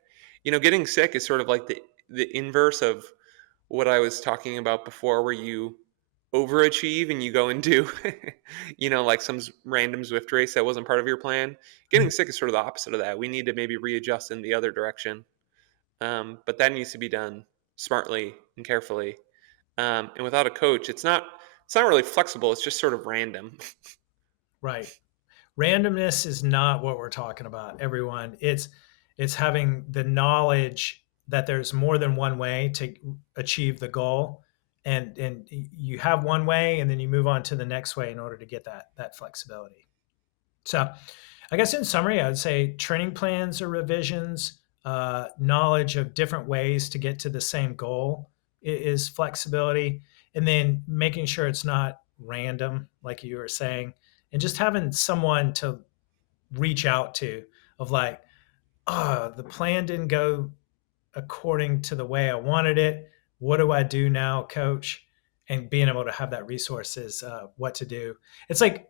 getting sick is sort of like the inverse of what I was talking about before, where you overachieve and you go into like some random Zwift race that wasn't part of your plan. Getting sick is sort of the opposite of that. We need to maybe readjust in the other direction, but that needs to be done smartly and carefully. And without a coach, it's not really flexible. It's just sort of random. Right. Randomness is not what we're talking about, everyone. It's having the knowledge that there's more than one way to achieve the goal, and you have one way and then you move on to the next way in order to get that flexibility. So I guess in summary, I would say training plans or revisions, knowledge of different ways to get to the same goal is flexibility. And then making sure it's not random, like you were saying, and just having someone to reach out to of like, oh, the plan didn't go according to the way I wanted it. What do I do now, coach? And being able to have that resource is what to do. It's like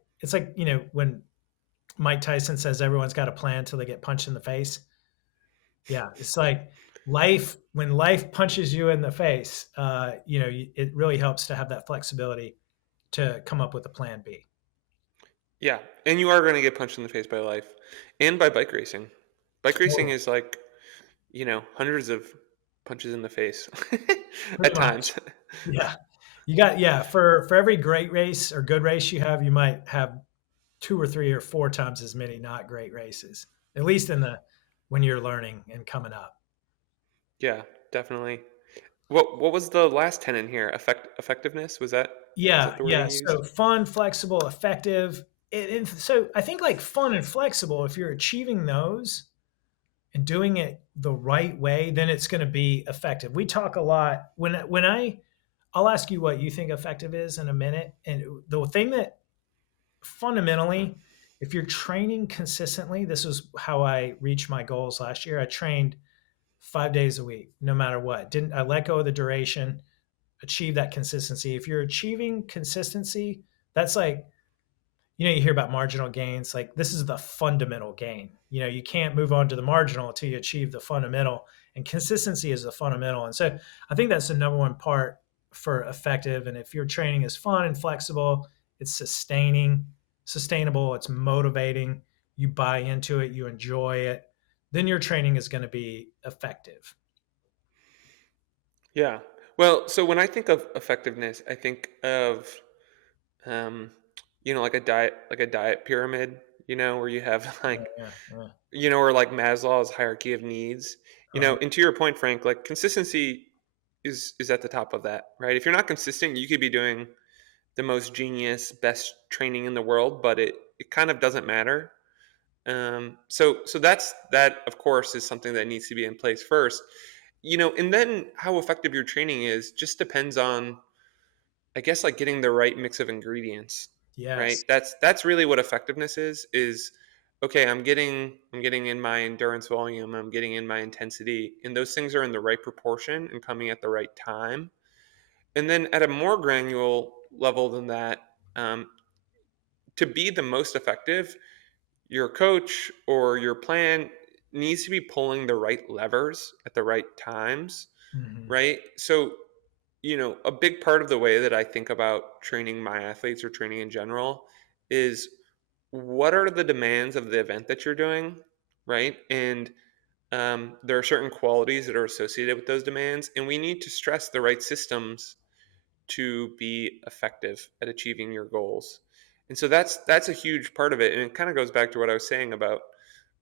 when Mike Tyson says everyone's got a plan until they get punched in the face. Yeah, it's like life when life punches you in the face. It really helps to have that flexibility to come up with a plan B. Yeah, and you are going to get punched in the face by life and by bike racing. Bike racing Totally. is like hundreds of punches in the face Pretty at much. times. Yeah, you got for every great race or good race you have, you might have two or three or four times as many not great races. At least in the when you're learning and coming up. Yeah, definitely. What was the last 10 in here? Effectiveness, was that Yeah, the yeah. wording you used? So fun, flexible, effective. And so I think like fun and flexible, if you're achieving those and doing it the right way, then it's going to be effective. We talk a lot I'll ask you what you think effective is in a minute. And the thing that fundamentally, if you're training consistently, this is how I reached my goals last year. I trained 5 days a week, no matter what. Didn't I let go of the duration, achieve that consistency? If you're achieving consistency, that's like, you hear about marginal gains. Like this is the fundamental gain. You can't move on to the marginal until you achieve the fundamental, and consistency is the fundamental. And so I think that's the number one part for effective. And if your training is fun and flexible, it's sustainable, it's motivating, you buy into it, you enjoy it, then your training is going to be effective. Yeah. Well, so when I think of effectiveness, I think of um, like a diet pyramid, where you have Yeah, like, yeah, yeah. or like Maslow's hierarchy of needs. Uh-huh. And to your point, Frank, like consistency is at the top of that, right? If you're not consistent, you could be doing the most genius, best training in the world, but it kind of doesn't matter. So that of course is something that needs to be in place first. And then how effective your training is just depends on, I guess, like getting the right mix of ingredients, right? Yes. That's really what effectiveness is okay, I'm getting in my endurance volume, I'm getting in my intensity, and those things are in the right proportion and coming at the right time. And then at a more granular level than that, to be the most effective, your coach or your plan needs to be pulling the right levers at the right times, Hmm. right? So, a big part of the way that I think about training my athletes or training in general is what are the demands of the event that you're doing, right? And there are certain qualities that are associated with those demands, and we need to stress the right systems to be effective at achieving your goals. And so that's a huge part of it. And it kind of goes back to what I was saying about,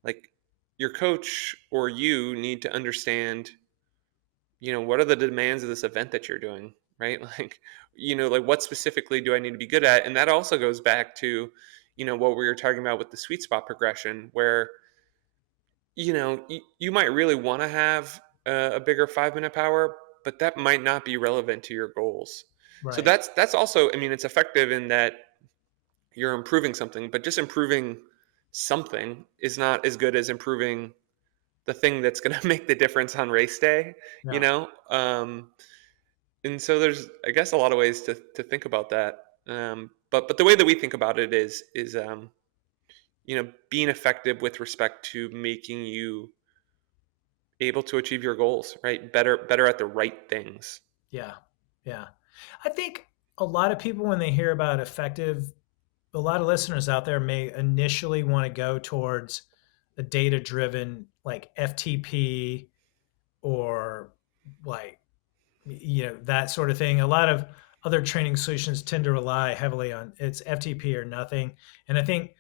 like, your coach or you need to understand, what are the demands of this event that you're doing, right? Like what specifically do I need to be good at? And that also goes back to, what we were talking about with the sweet spot progression, where, you might really want to have a bigger 5 minute power, but that might not be relevant to your goals. So Right. that's also, I mean, it's effective in that you're improving something, but just improving something is not as good as improving the thing that's going to make the difference on race day, you Yeah. know? And so there's, I guess, a lot of ways to think about that. But the way that we think about it is being effective with respect to making you able to achieve your goals, right? Better at the right things. Yeah. Yeah. I think a lot of people, when they hear about effective, a lot of listeners out there may initially want to go towards a data driven like FTP or like, that sort of thing. A lot of other training solutions tend to rely heavily on it's FTP or nothing. And I think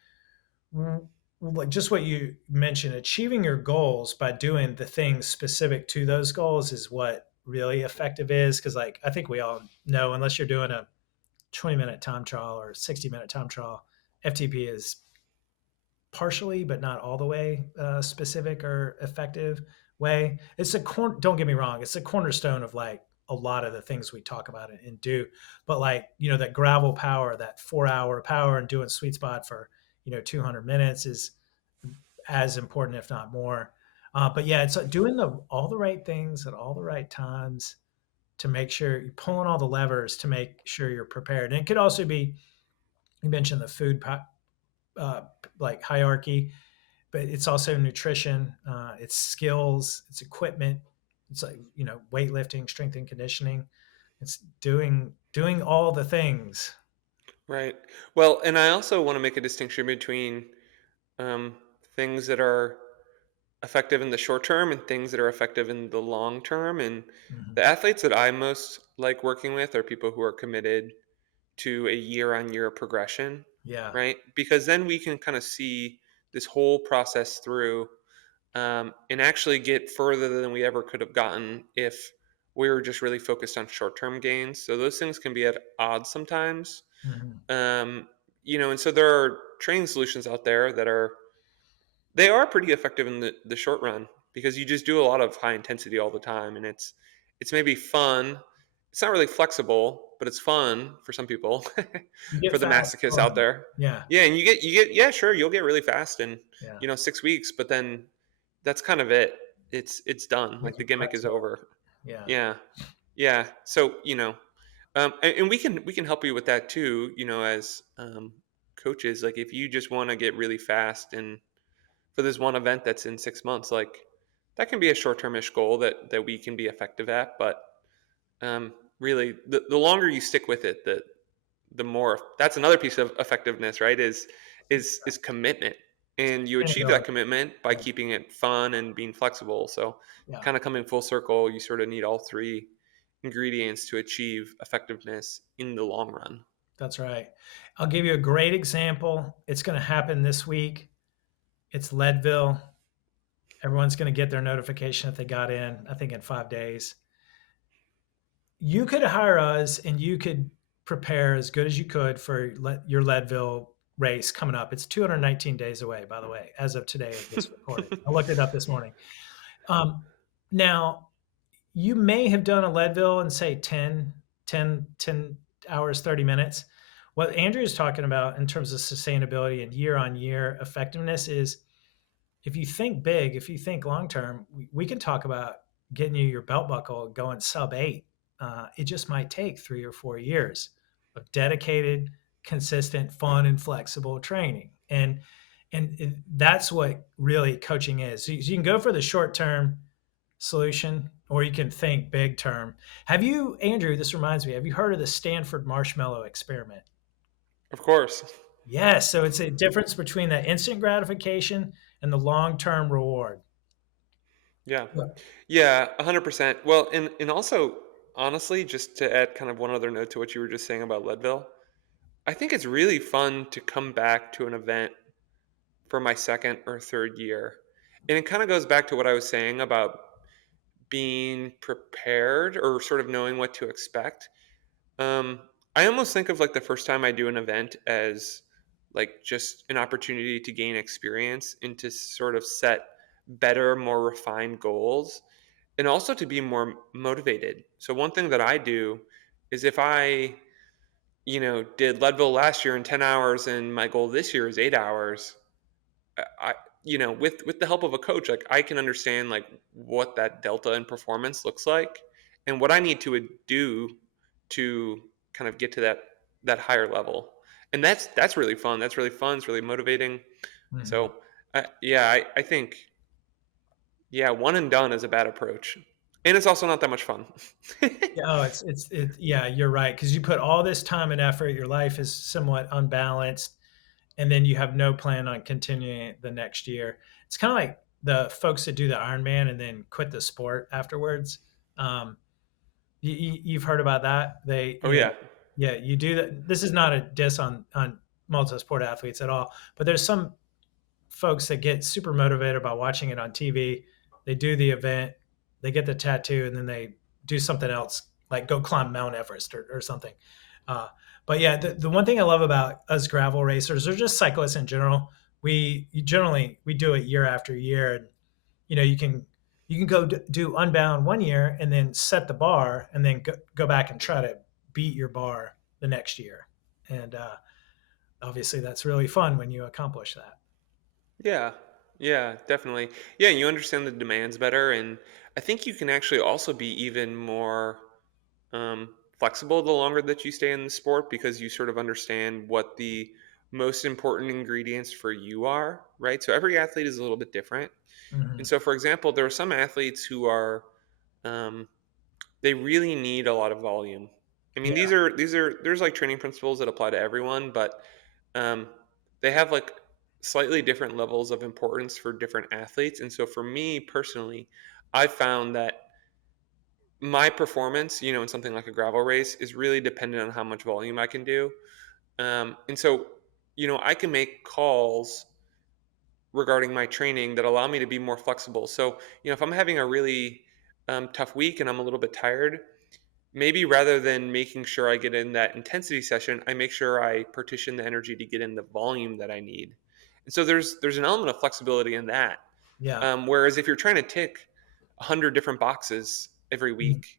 like just what you mentioned, achieving your goals by doing the things specific to those goals is what really effective is. Cause like I think we all know, unless you're doing a 20-minute time trial or 60-minute time trial, FTP is partially, but not all the way specific or effective way. It's don't get me wrong, it's a cornerstone of like a lot of the things we talk about and do. But like, that gravel power, that 4 hour power and doing sweet spot for, 200 minutes is as important, if not more. But yeah, it's doing all the right things at all the right times to make sure you're pulling all the levers to make sure you're prepared. And it could also be, you mentioned the food uh, like hierarchy, but it's also nutrition, it's skills, it's equipment, it's like weightlifting, strength and conditioning. It's doing all the things. Right. Well, and I also want to make a distinction between um, things that are effective in the short term and things that are effective in the long term. And Hmm. the athletes that I most like working with are people who are committed to a year on year progression, Yeah. right? Because then we can kind of see this whole process through, and actually get further than we ever could have gotten if we were just really focused on short term gains. So those things can be at odds sometimes. Hmm. Um, and so there are training solutions out there that they are pretty effective in the short run because you just do a lot of high intensity all the time, and it's maybe fun. It's not really flexible, but it's fun for some people, You for get the fast masochists out fun. there. Yeah. Yeah, and you get yeah, sure, you'll get really fast in Yeah. 6 weeks, but then that's kind of it. It's done. Like Like the you gimmick is plateau. over. Yeah. Yeah, yeah. So and we can help you with that too. As coaches, like if you just want to get really fast and for this one event that's in 6 months, like that can be a short-termish goal that we can be effective at. But really, the longer you stick with it, the more. That's another piece of effectiveness, right? Is commitment, and you achieve that Sustainability. commitment by Yeah. keeping it fun and being flexible. So, Yeah. kind of coming full circle, you sort of need all three ingredients to achieve effectiveness in the long run. That's right. I'll give you a great example. It's going to happen this week. It's Leadville. Everyone's going to get their notification if they got in, I think in 5 days. You could hire us and you could prepare as good as you could for your Leadville race coming up. It's 219 days away, by the way, as of today of this recording. I looked it up this morning. Um, Now, you may have done a Leadville in say 10 hours, 30 minutes. What Andrew is talking about in terms of sustainability and year on year effectiveness is if you think big, if you think long term, we can talk about getting you your belt buckle going sub 8. It just might take 3 or 4 years of dedicated, consistent, fun, and flexible training. And that's what really coaching is. So you can go for the short term solution, or you can think big term. Have you, Andrew? This reminds me. Have you heard of the Stanford marshmallow experiment? Of course. Yes. So it's a difference between the instant gratification and the long term reward. Yeah. Yeah. Yeah, 100%. Well, and also, honestly, just to add kind of one other note to what you were just saying about Leadville, I think it's really fun to come back to an event for my second or third year. And it kind of goes back to what I was saying about being prepared or sort of knowing what to expect. Um, I almost think of like the first time I do an event as like just an opportunity to gain experience and to sort of set better, more refined goals and also to be more motivated. So one thing that I do is if I, did Leadville last year in 10 hours and my goal this year is 8 hours, I with the help of a coach, like I can understand like what that delta in performance looks like and what I need to do to kind of get to that higher level. And that's really fun. That's really fun. It's really motivating. Mhm. So yeah, I think yeah, one and done is a bad approach, and it's also not that much fun. Yeah, oh, yeah, you're right. Because you put all this time and effort, your life is somewhat unbalanced, and then you have no plan on continuing it the next year. It's kind of like the folks that do the Ironman and then quit the sport afterwards. Um, you've heard about that. Oh yeah, Yeah, you do that. This is not a diss on multi-sport athletes at all, but there's some folks that get super motivated by watching it on TV. They do the event, they get the tattoo, and then they do something else, like go climb Mount Everest or something. Uh, but yeah, the one thing I love about us gravel racers or just cyclists in general, we do it year after year, and you can go do Unbound one year and then set the bar, and then go back and try to beat your bar the next year, and obviously that's really fun when you accomplish that. yeah, yeah, definitely. Yeah, you understand the demands better, and I think you can actually also be even more flexible the longer that you stay in the sport because you sort of understand what the most important ingredients for you are, right? So every athlete is a little bit different. And Hmm. so, for example, there are some athletes who are um, they really need a lot of volume. I mean, Yeah. these are there's like training principles that apply to everyone, but um, they have like slightly different levels of importance for different athletes. And so, for me personally, I found that my performance, in something like a gravel race, is really dependent on how much volume I can do. And so, I can make calls regarding my training that allow me to be more flexible. So, if I'm having a really tough week and I'm a little bit tired, maybe rather than making sure I get in that intensity session, I make sure I partition the energy to get in the volume that I need. And so there's an element of flexibility in that. Yeah. Whereas if you're trying to tick 100 different boxes every Mhm. week,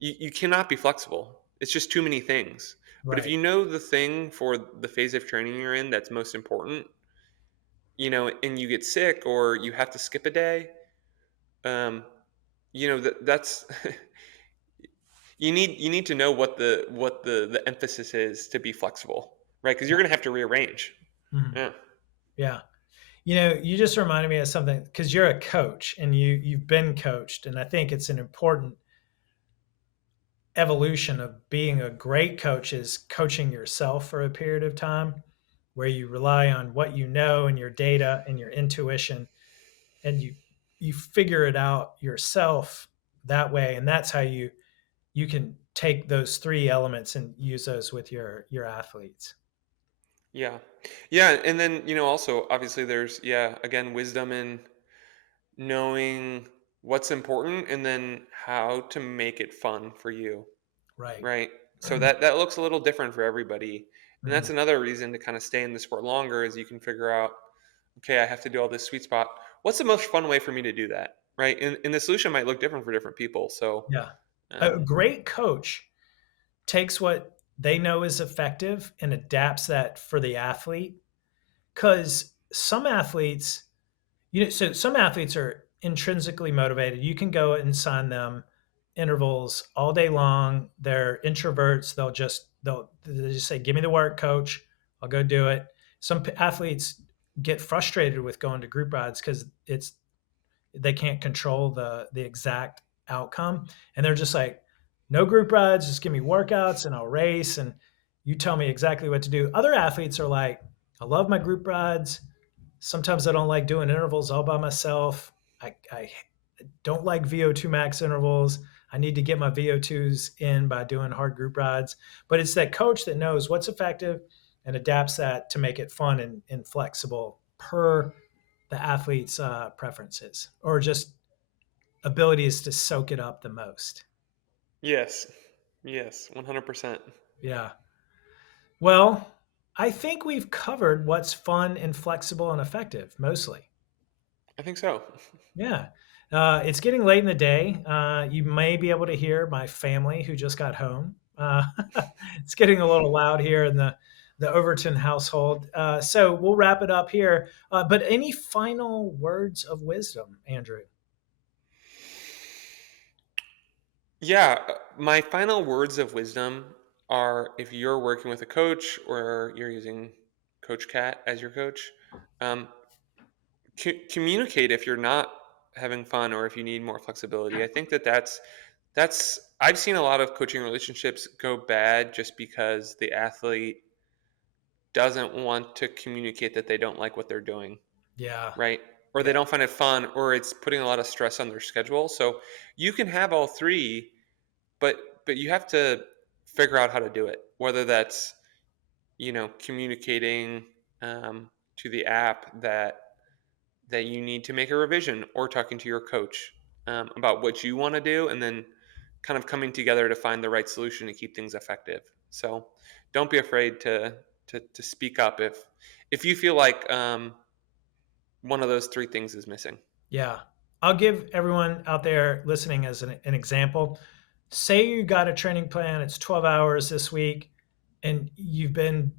you cannot be flexible. It's just too many things. But if Right. you know the thing for the phase of training you're in that's most important, and you get sick or you have to skip a day, um, that's you need to know what the emphasis is to be flexible, right? Because you're Yeah. gonna have to rearrange. Mhm. Yeah. Yeah. You just reminded me of something because you're a coach and you've been coached, and I think it's an important evolution of being a great coach is coaching yourself for a period of time where you rely on what you know and your data and your intuition, and you figure it out yourself that way, and that's how you can take those three elements and use those with your athletes. Yeah. Yeah, and then, also obviously there's again wisdom in knowing what's important and then how to make it fun for you, Right. right? So that looks a little different for everybody. And that's Mhm. another reason to kind of stay in the sport longer is you can figure out, okay, I have to do all this sweet spot. What's the most fun way for me to do that? Right. And the solution might look different for different people. So Yeah. A um, great coach takes what they know is effective and adapts that for the athlete. Because some athletes, so some athletes are intrinsically motivated. You can go and sign them intervals all day long. They're introverts. They'll just say, "Give me the work, coach. I'll go do it." Some athletes get frustrated with going to group rides because they can't control the exact outcome, and they're just like, "No group rides. Just give me workouts, and I'll race, and you tell me exactly what to do." Other athletes are like, "I love my group rides. Sometimes I don't like doing intervals all by myself. I don't like VO2 max intervals. I need to get my VO2s in by doing hard group rides." But it's that coach that knows what's effective and adapts that to make it fun and flexible per the athlete's preferences or just abilities to soak it up the most. yes, yes, 100%. Yeah. Well, I think we've covered what's fun and flexible and effective mostly. I think so. Yeah. It's getting late in the day. You may be able to hear my family who just got home. It's getting a little loud here in the Overton household. So we'll wrap it up here. But any final words of wisdom, Andrew? Yeah, my final words of wisdom are if you're working with a coach or you're using CoachCat as your coach, um, communicate if you're not having fun or if you need more flexibility. I think that's I've seen a lot of coaching relationships go bad just because the athlete doesn't want to communicate that they don't like what they're doing, Yeah. right? Or Yeah. they don't find it fun or it's putting a lot of stress on their schedule. So you can have all three, but you have to figure out how to do it. Whether that's, communicating to the app that you need to make a revision or talking to your coach about what you want to do and then kind of coming together to find the right solution to keep things effective. So don't be afraid to speak up if you feel like one of those three things is missing. Yeah. I'll give everyone out there listening as an example. Say you got a training plan, it's 12 hours this week, and you've been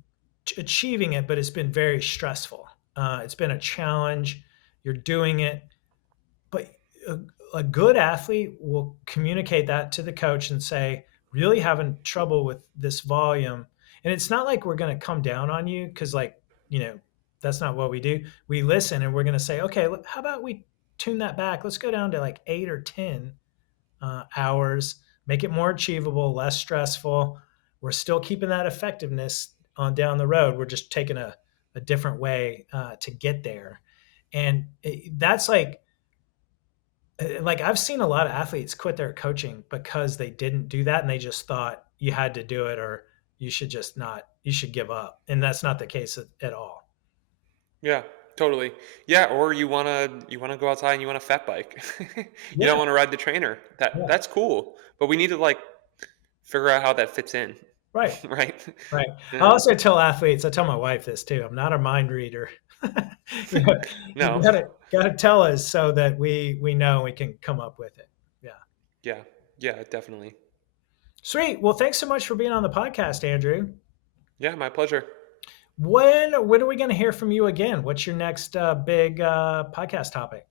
achieving it, but it's been very stressful. It's been a challenge. You're doing it, but a, a good athlete will communicate that to the coach and say, really having trouble with this volume. And it's not like we're going to come down on you because, like, you know, that's not what we do. We listen and we're going to say, okay, how about we tune that back? Let's go down to like 8 or 10 hours, make it more achievable, less stressful. We're still keeping that effectiveness on down the road. We're just taking a different way to get there. And that's like I've seen a lot of athletes quit their coaching because they didn't do that and they just thought you had to do it or you should just not you should give up. And that's not the case at all. Yeah, totally. Yeah, or you wanna go outside and you want to fat bike. You Yeah, don't want to ride the trainer. yeah, That's cool, but we need to like figure out how that fits in, right, right? right. I Um, also tell athletes, I tell my wife this too. I'm not a mind reader. you know, no, you gotta tell us so that we know we can come up with it. Yeah. yeah, yeah, definitely. Sweet. Well, thanks so much for being on the podcast, Andrew. Yeah, my pleasure. When are we going to hear from you again? What's your next big podcast topic?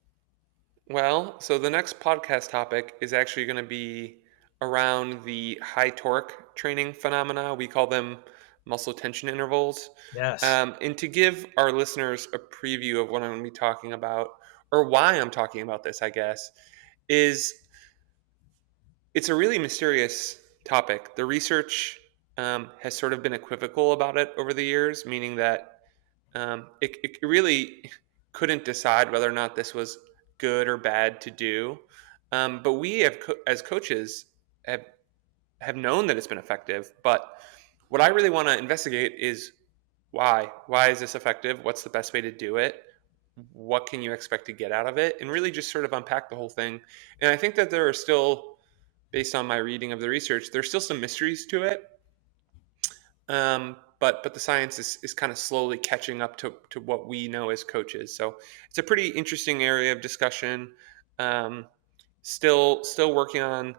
Well, so the next podcast topic is actually going to be around the high torque training phenomena. We call them muscle tension intervals. Yes. And to give our listeners a preview of what I'm going to be talking about, or why I'm talking about this, I guess, is it's a really mysterious topic. The research has sort of been equivocal about it over the years, meaning that it really couldn't decide whether or not this was good or bad to do. But we have, as coaches, have have known that it's been effective. But what I really want to investigate is why. Why is this effective? What's the best way to do it? What can you expect to get out of it? And really just sort of unpack the whole thing. And I think that there are still, based on my reading of the research, there's still some mysteries to it. But the science is kind of slowly catching up to what we know as coaches. So it's a pretty interesting area of discussion. Um, still working on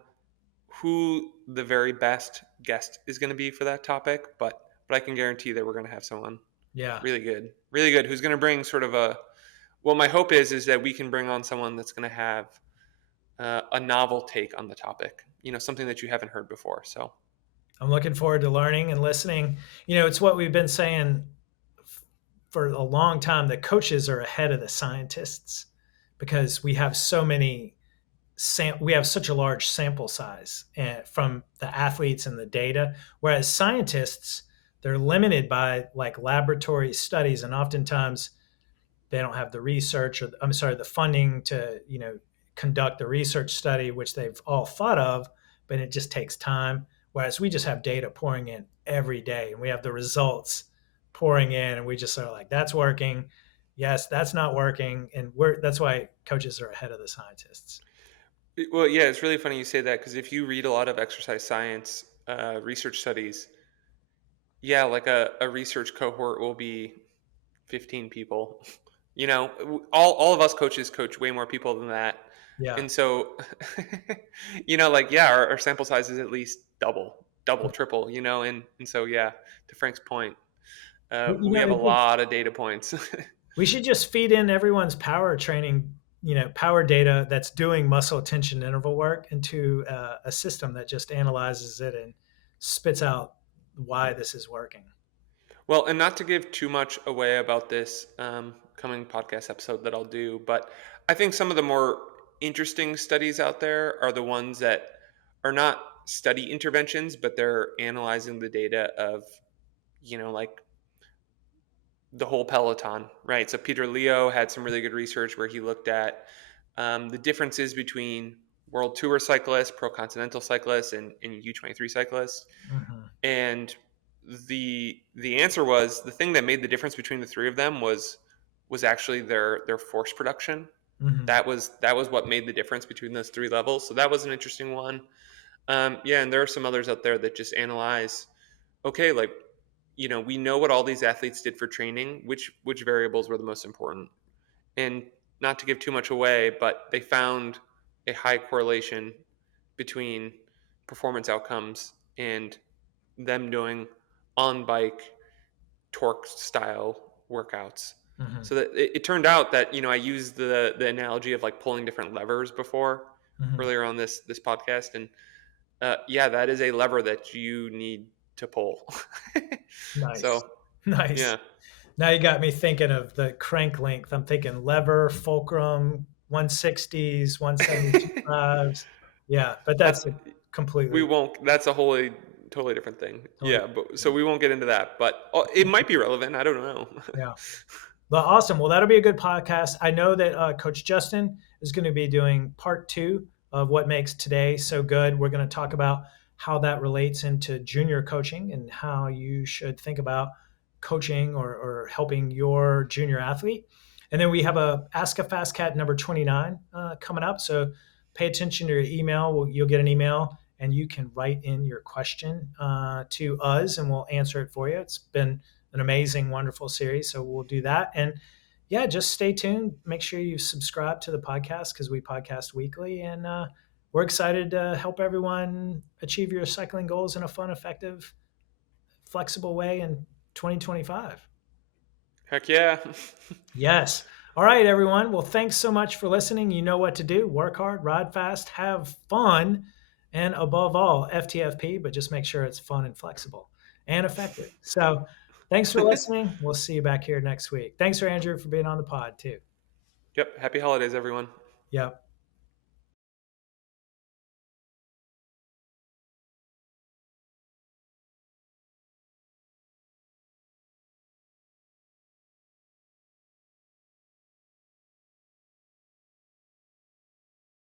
who the very best guest is going to be for that topic, but I can guarantee that we're going to have someone Yeah. really good, who's going to bring sort of a. Well, my hope is that we can bring on someone that's going to have a novel take on the topic. Something that you haven't heard before. So I'm looking forward to learning and listening. It's what we've been saying for a long time that coaches are ahead of the scientists because we have so many we have such a large sample size from the athletes and the data, whereas scientists, they're limited by like laboratory studies, and oftentimes they don't have the research, or I'm sorry, the funding to conduct the research study, which they've all thought of, but it just takes time. Whereas we just have data pouring in every day, and we have the results pouring in, and we just are like, that's working. Yes, that's not working, and that's why coaches are ahead of the scientists. well, yeah, it's really funny you say that because if you read a lot of exercise science research studies, yeah, like a research cohort will be 15 people. All of us coaches coach way more people than that. Yeah. And so, like, yeah, our sample size is at least double, triple, and so, yeah, to Frank's point, Well, we have a lot of data points. we should just feed in everyone's power training, power data that's doing muscle tension interval work into a system that just analyzes it and spits out why this is working. Well, and not to give too much away about this coming podcast episode that I'll do, but I think some of the more interesting studies out there are the ones that are not study interventions, but they're analyzing the data of, like the whole peloton, right? So Peter Leo had some really good research where he looked at the differences between world tour cyclists, pro continental cyclists, and U23 cyclists. Mm-hmm. And the answer was the thing that made the difference between the three of them was actually their force production. Mm-hmm. That was what made the difference between those three levels. So that was an interesting one. Yeah, and there are some others out there that just analyze. Okay, like we know what all these athletes did for training. Which variables were the most important? And not to give too much away, but they found a high correlation between performance outcomes and them doing on bike torque style workouts. Mm-hmm. So that it turned out that I used the analogy of like pulling different levers before Mm-hmm. earlier on this podcast, and yeah, that is a lever that you need to pull. Nice. So Nice. yeah, Now you got me thinking of the crank length. I'm thinking lever, fulcrum, 160s, 175s. Yeah, but that's that's a we completely won't. That's a wholly totally different thing. totally Yeah, but so different. we won't get into that. But it might be relevant. I don't know. Yeah. Well, awesome. Well, that'll be a good podcast. I know that Coach Justin is going to be doing part two of what makes today so good. We're going to talk about how that relates into junior coaching and how you should think about coaching or helping your junior athlete. And then we have a Ask a FastCat number 29 coming up. So pay attention to your email. You'll get an email and you can write in your question to us and we'll answer it for you. It's been an amazing, wonderful series. So we'll do that. And yeah, just stay tuned. Make sure you subscribe to the podcast because we podcast weekly. And we're excited to help everyone achieve your cycling goals in a fun, effective, flexible way in 2025. Heck yeah. Yes. All right, everyone. Well, thanks so much for listening. You know what to do: work hard, ride fast, have fun, and above all, FTFP, but just make sure it's fun and flexible and effective. So, thanks for listening. We'll see you back here next week. Thanks for Andrew for being on the pod, too. Yep. Happy holidays, everyone. Yep.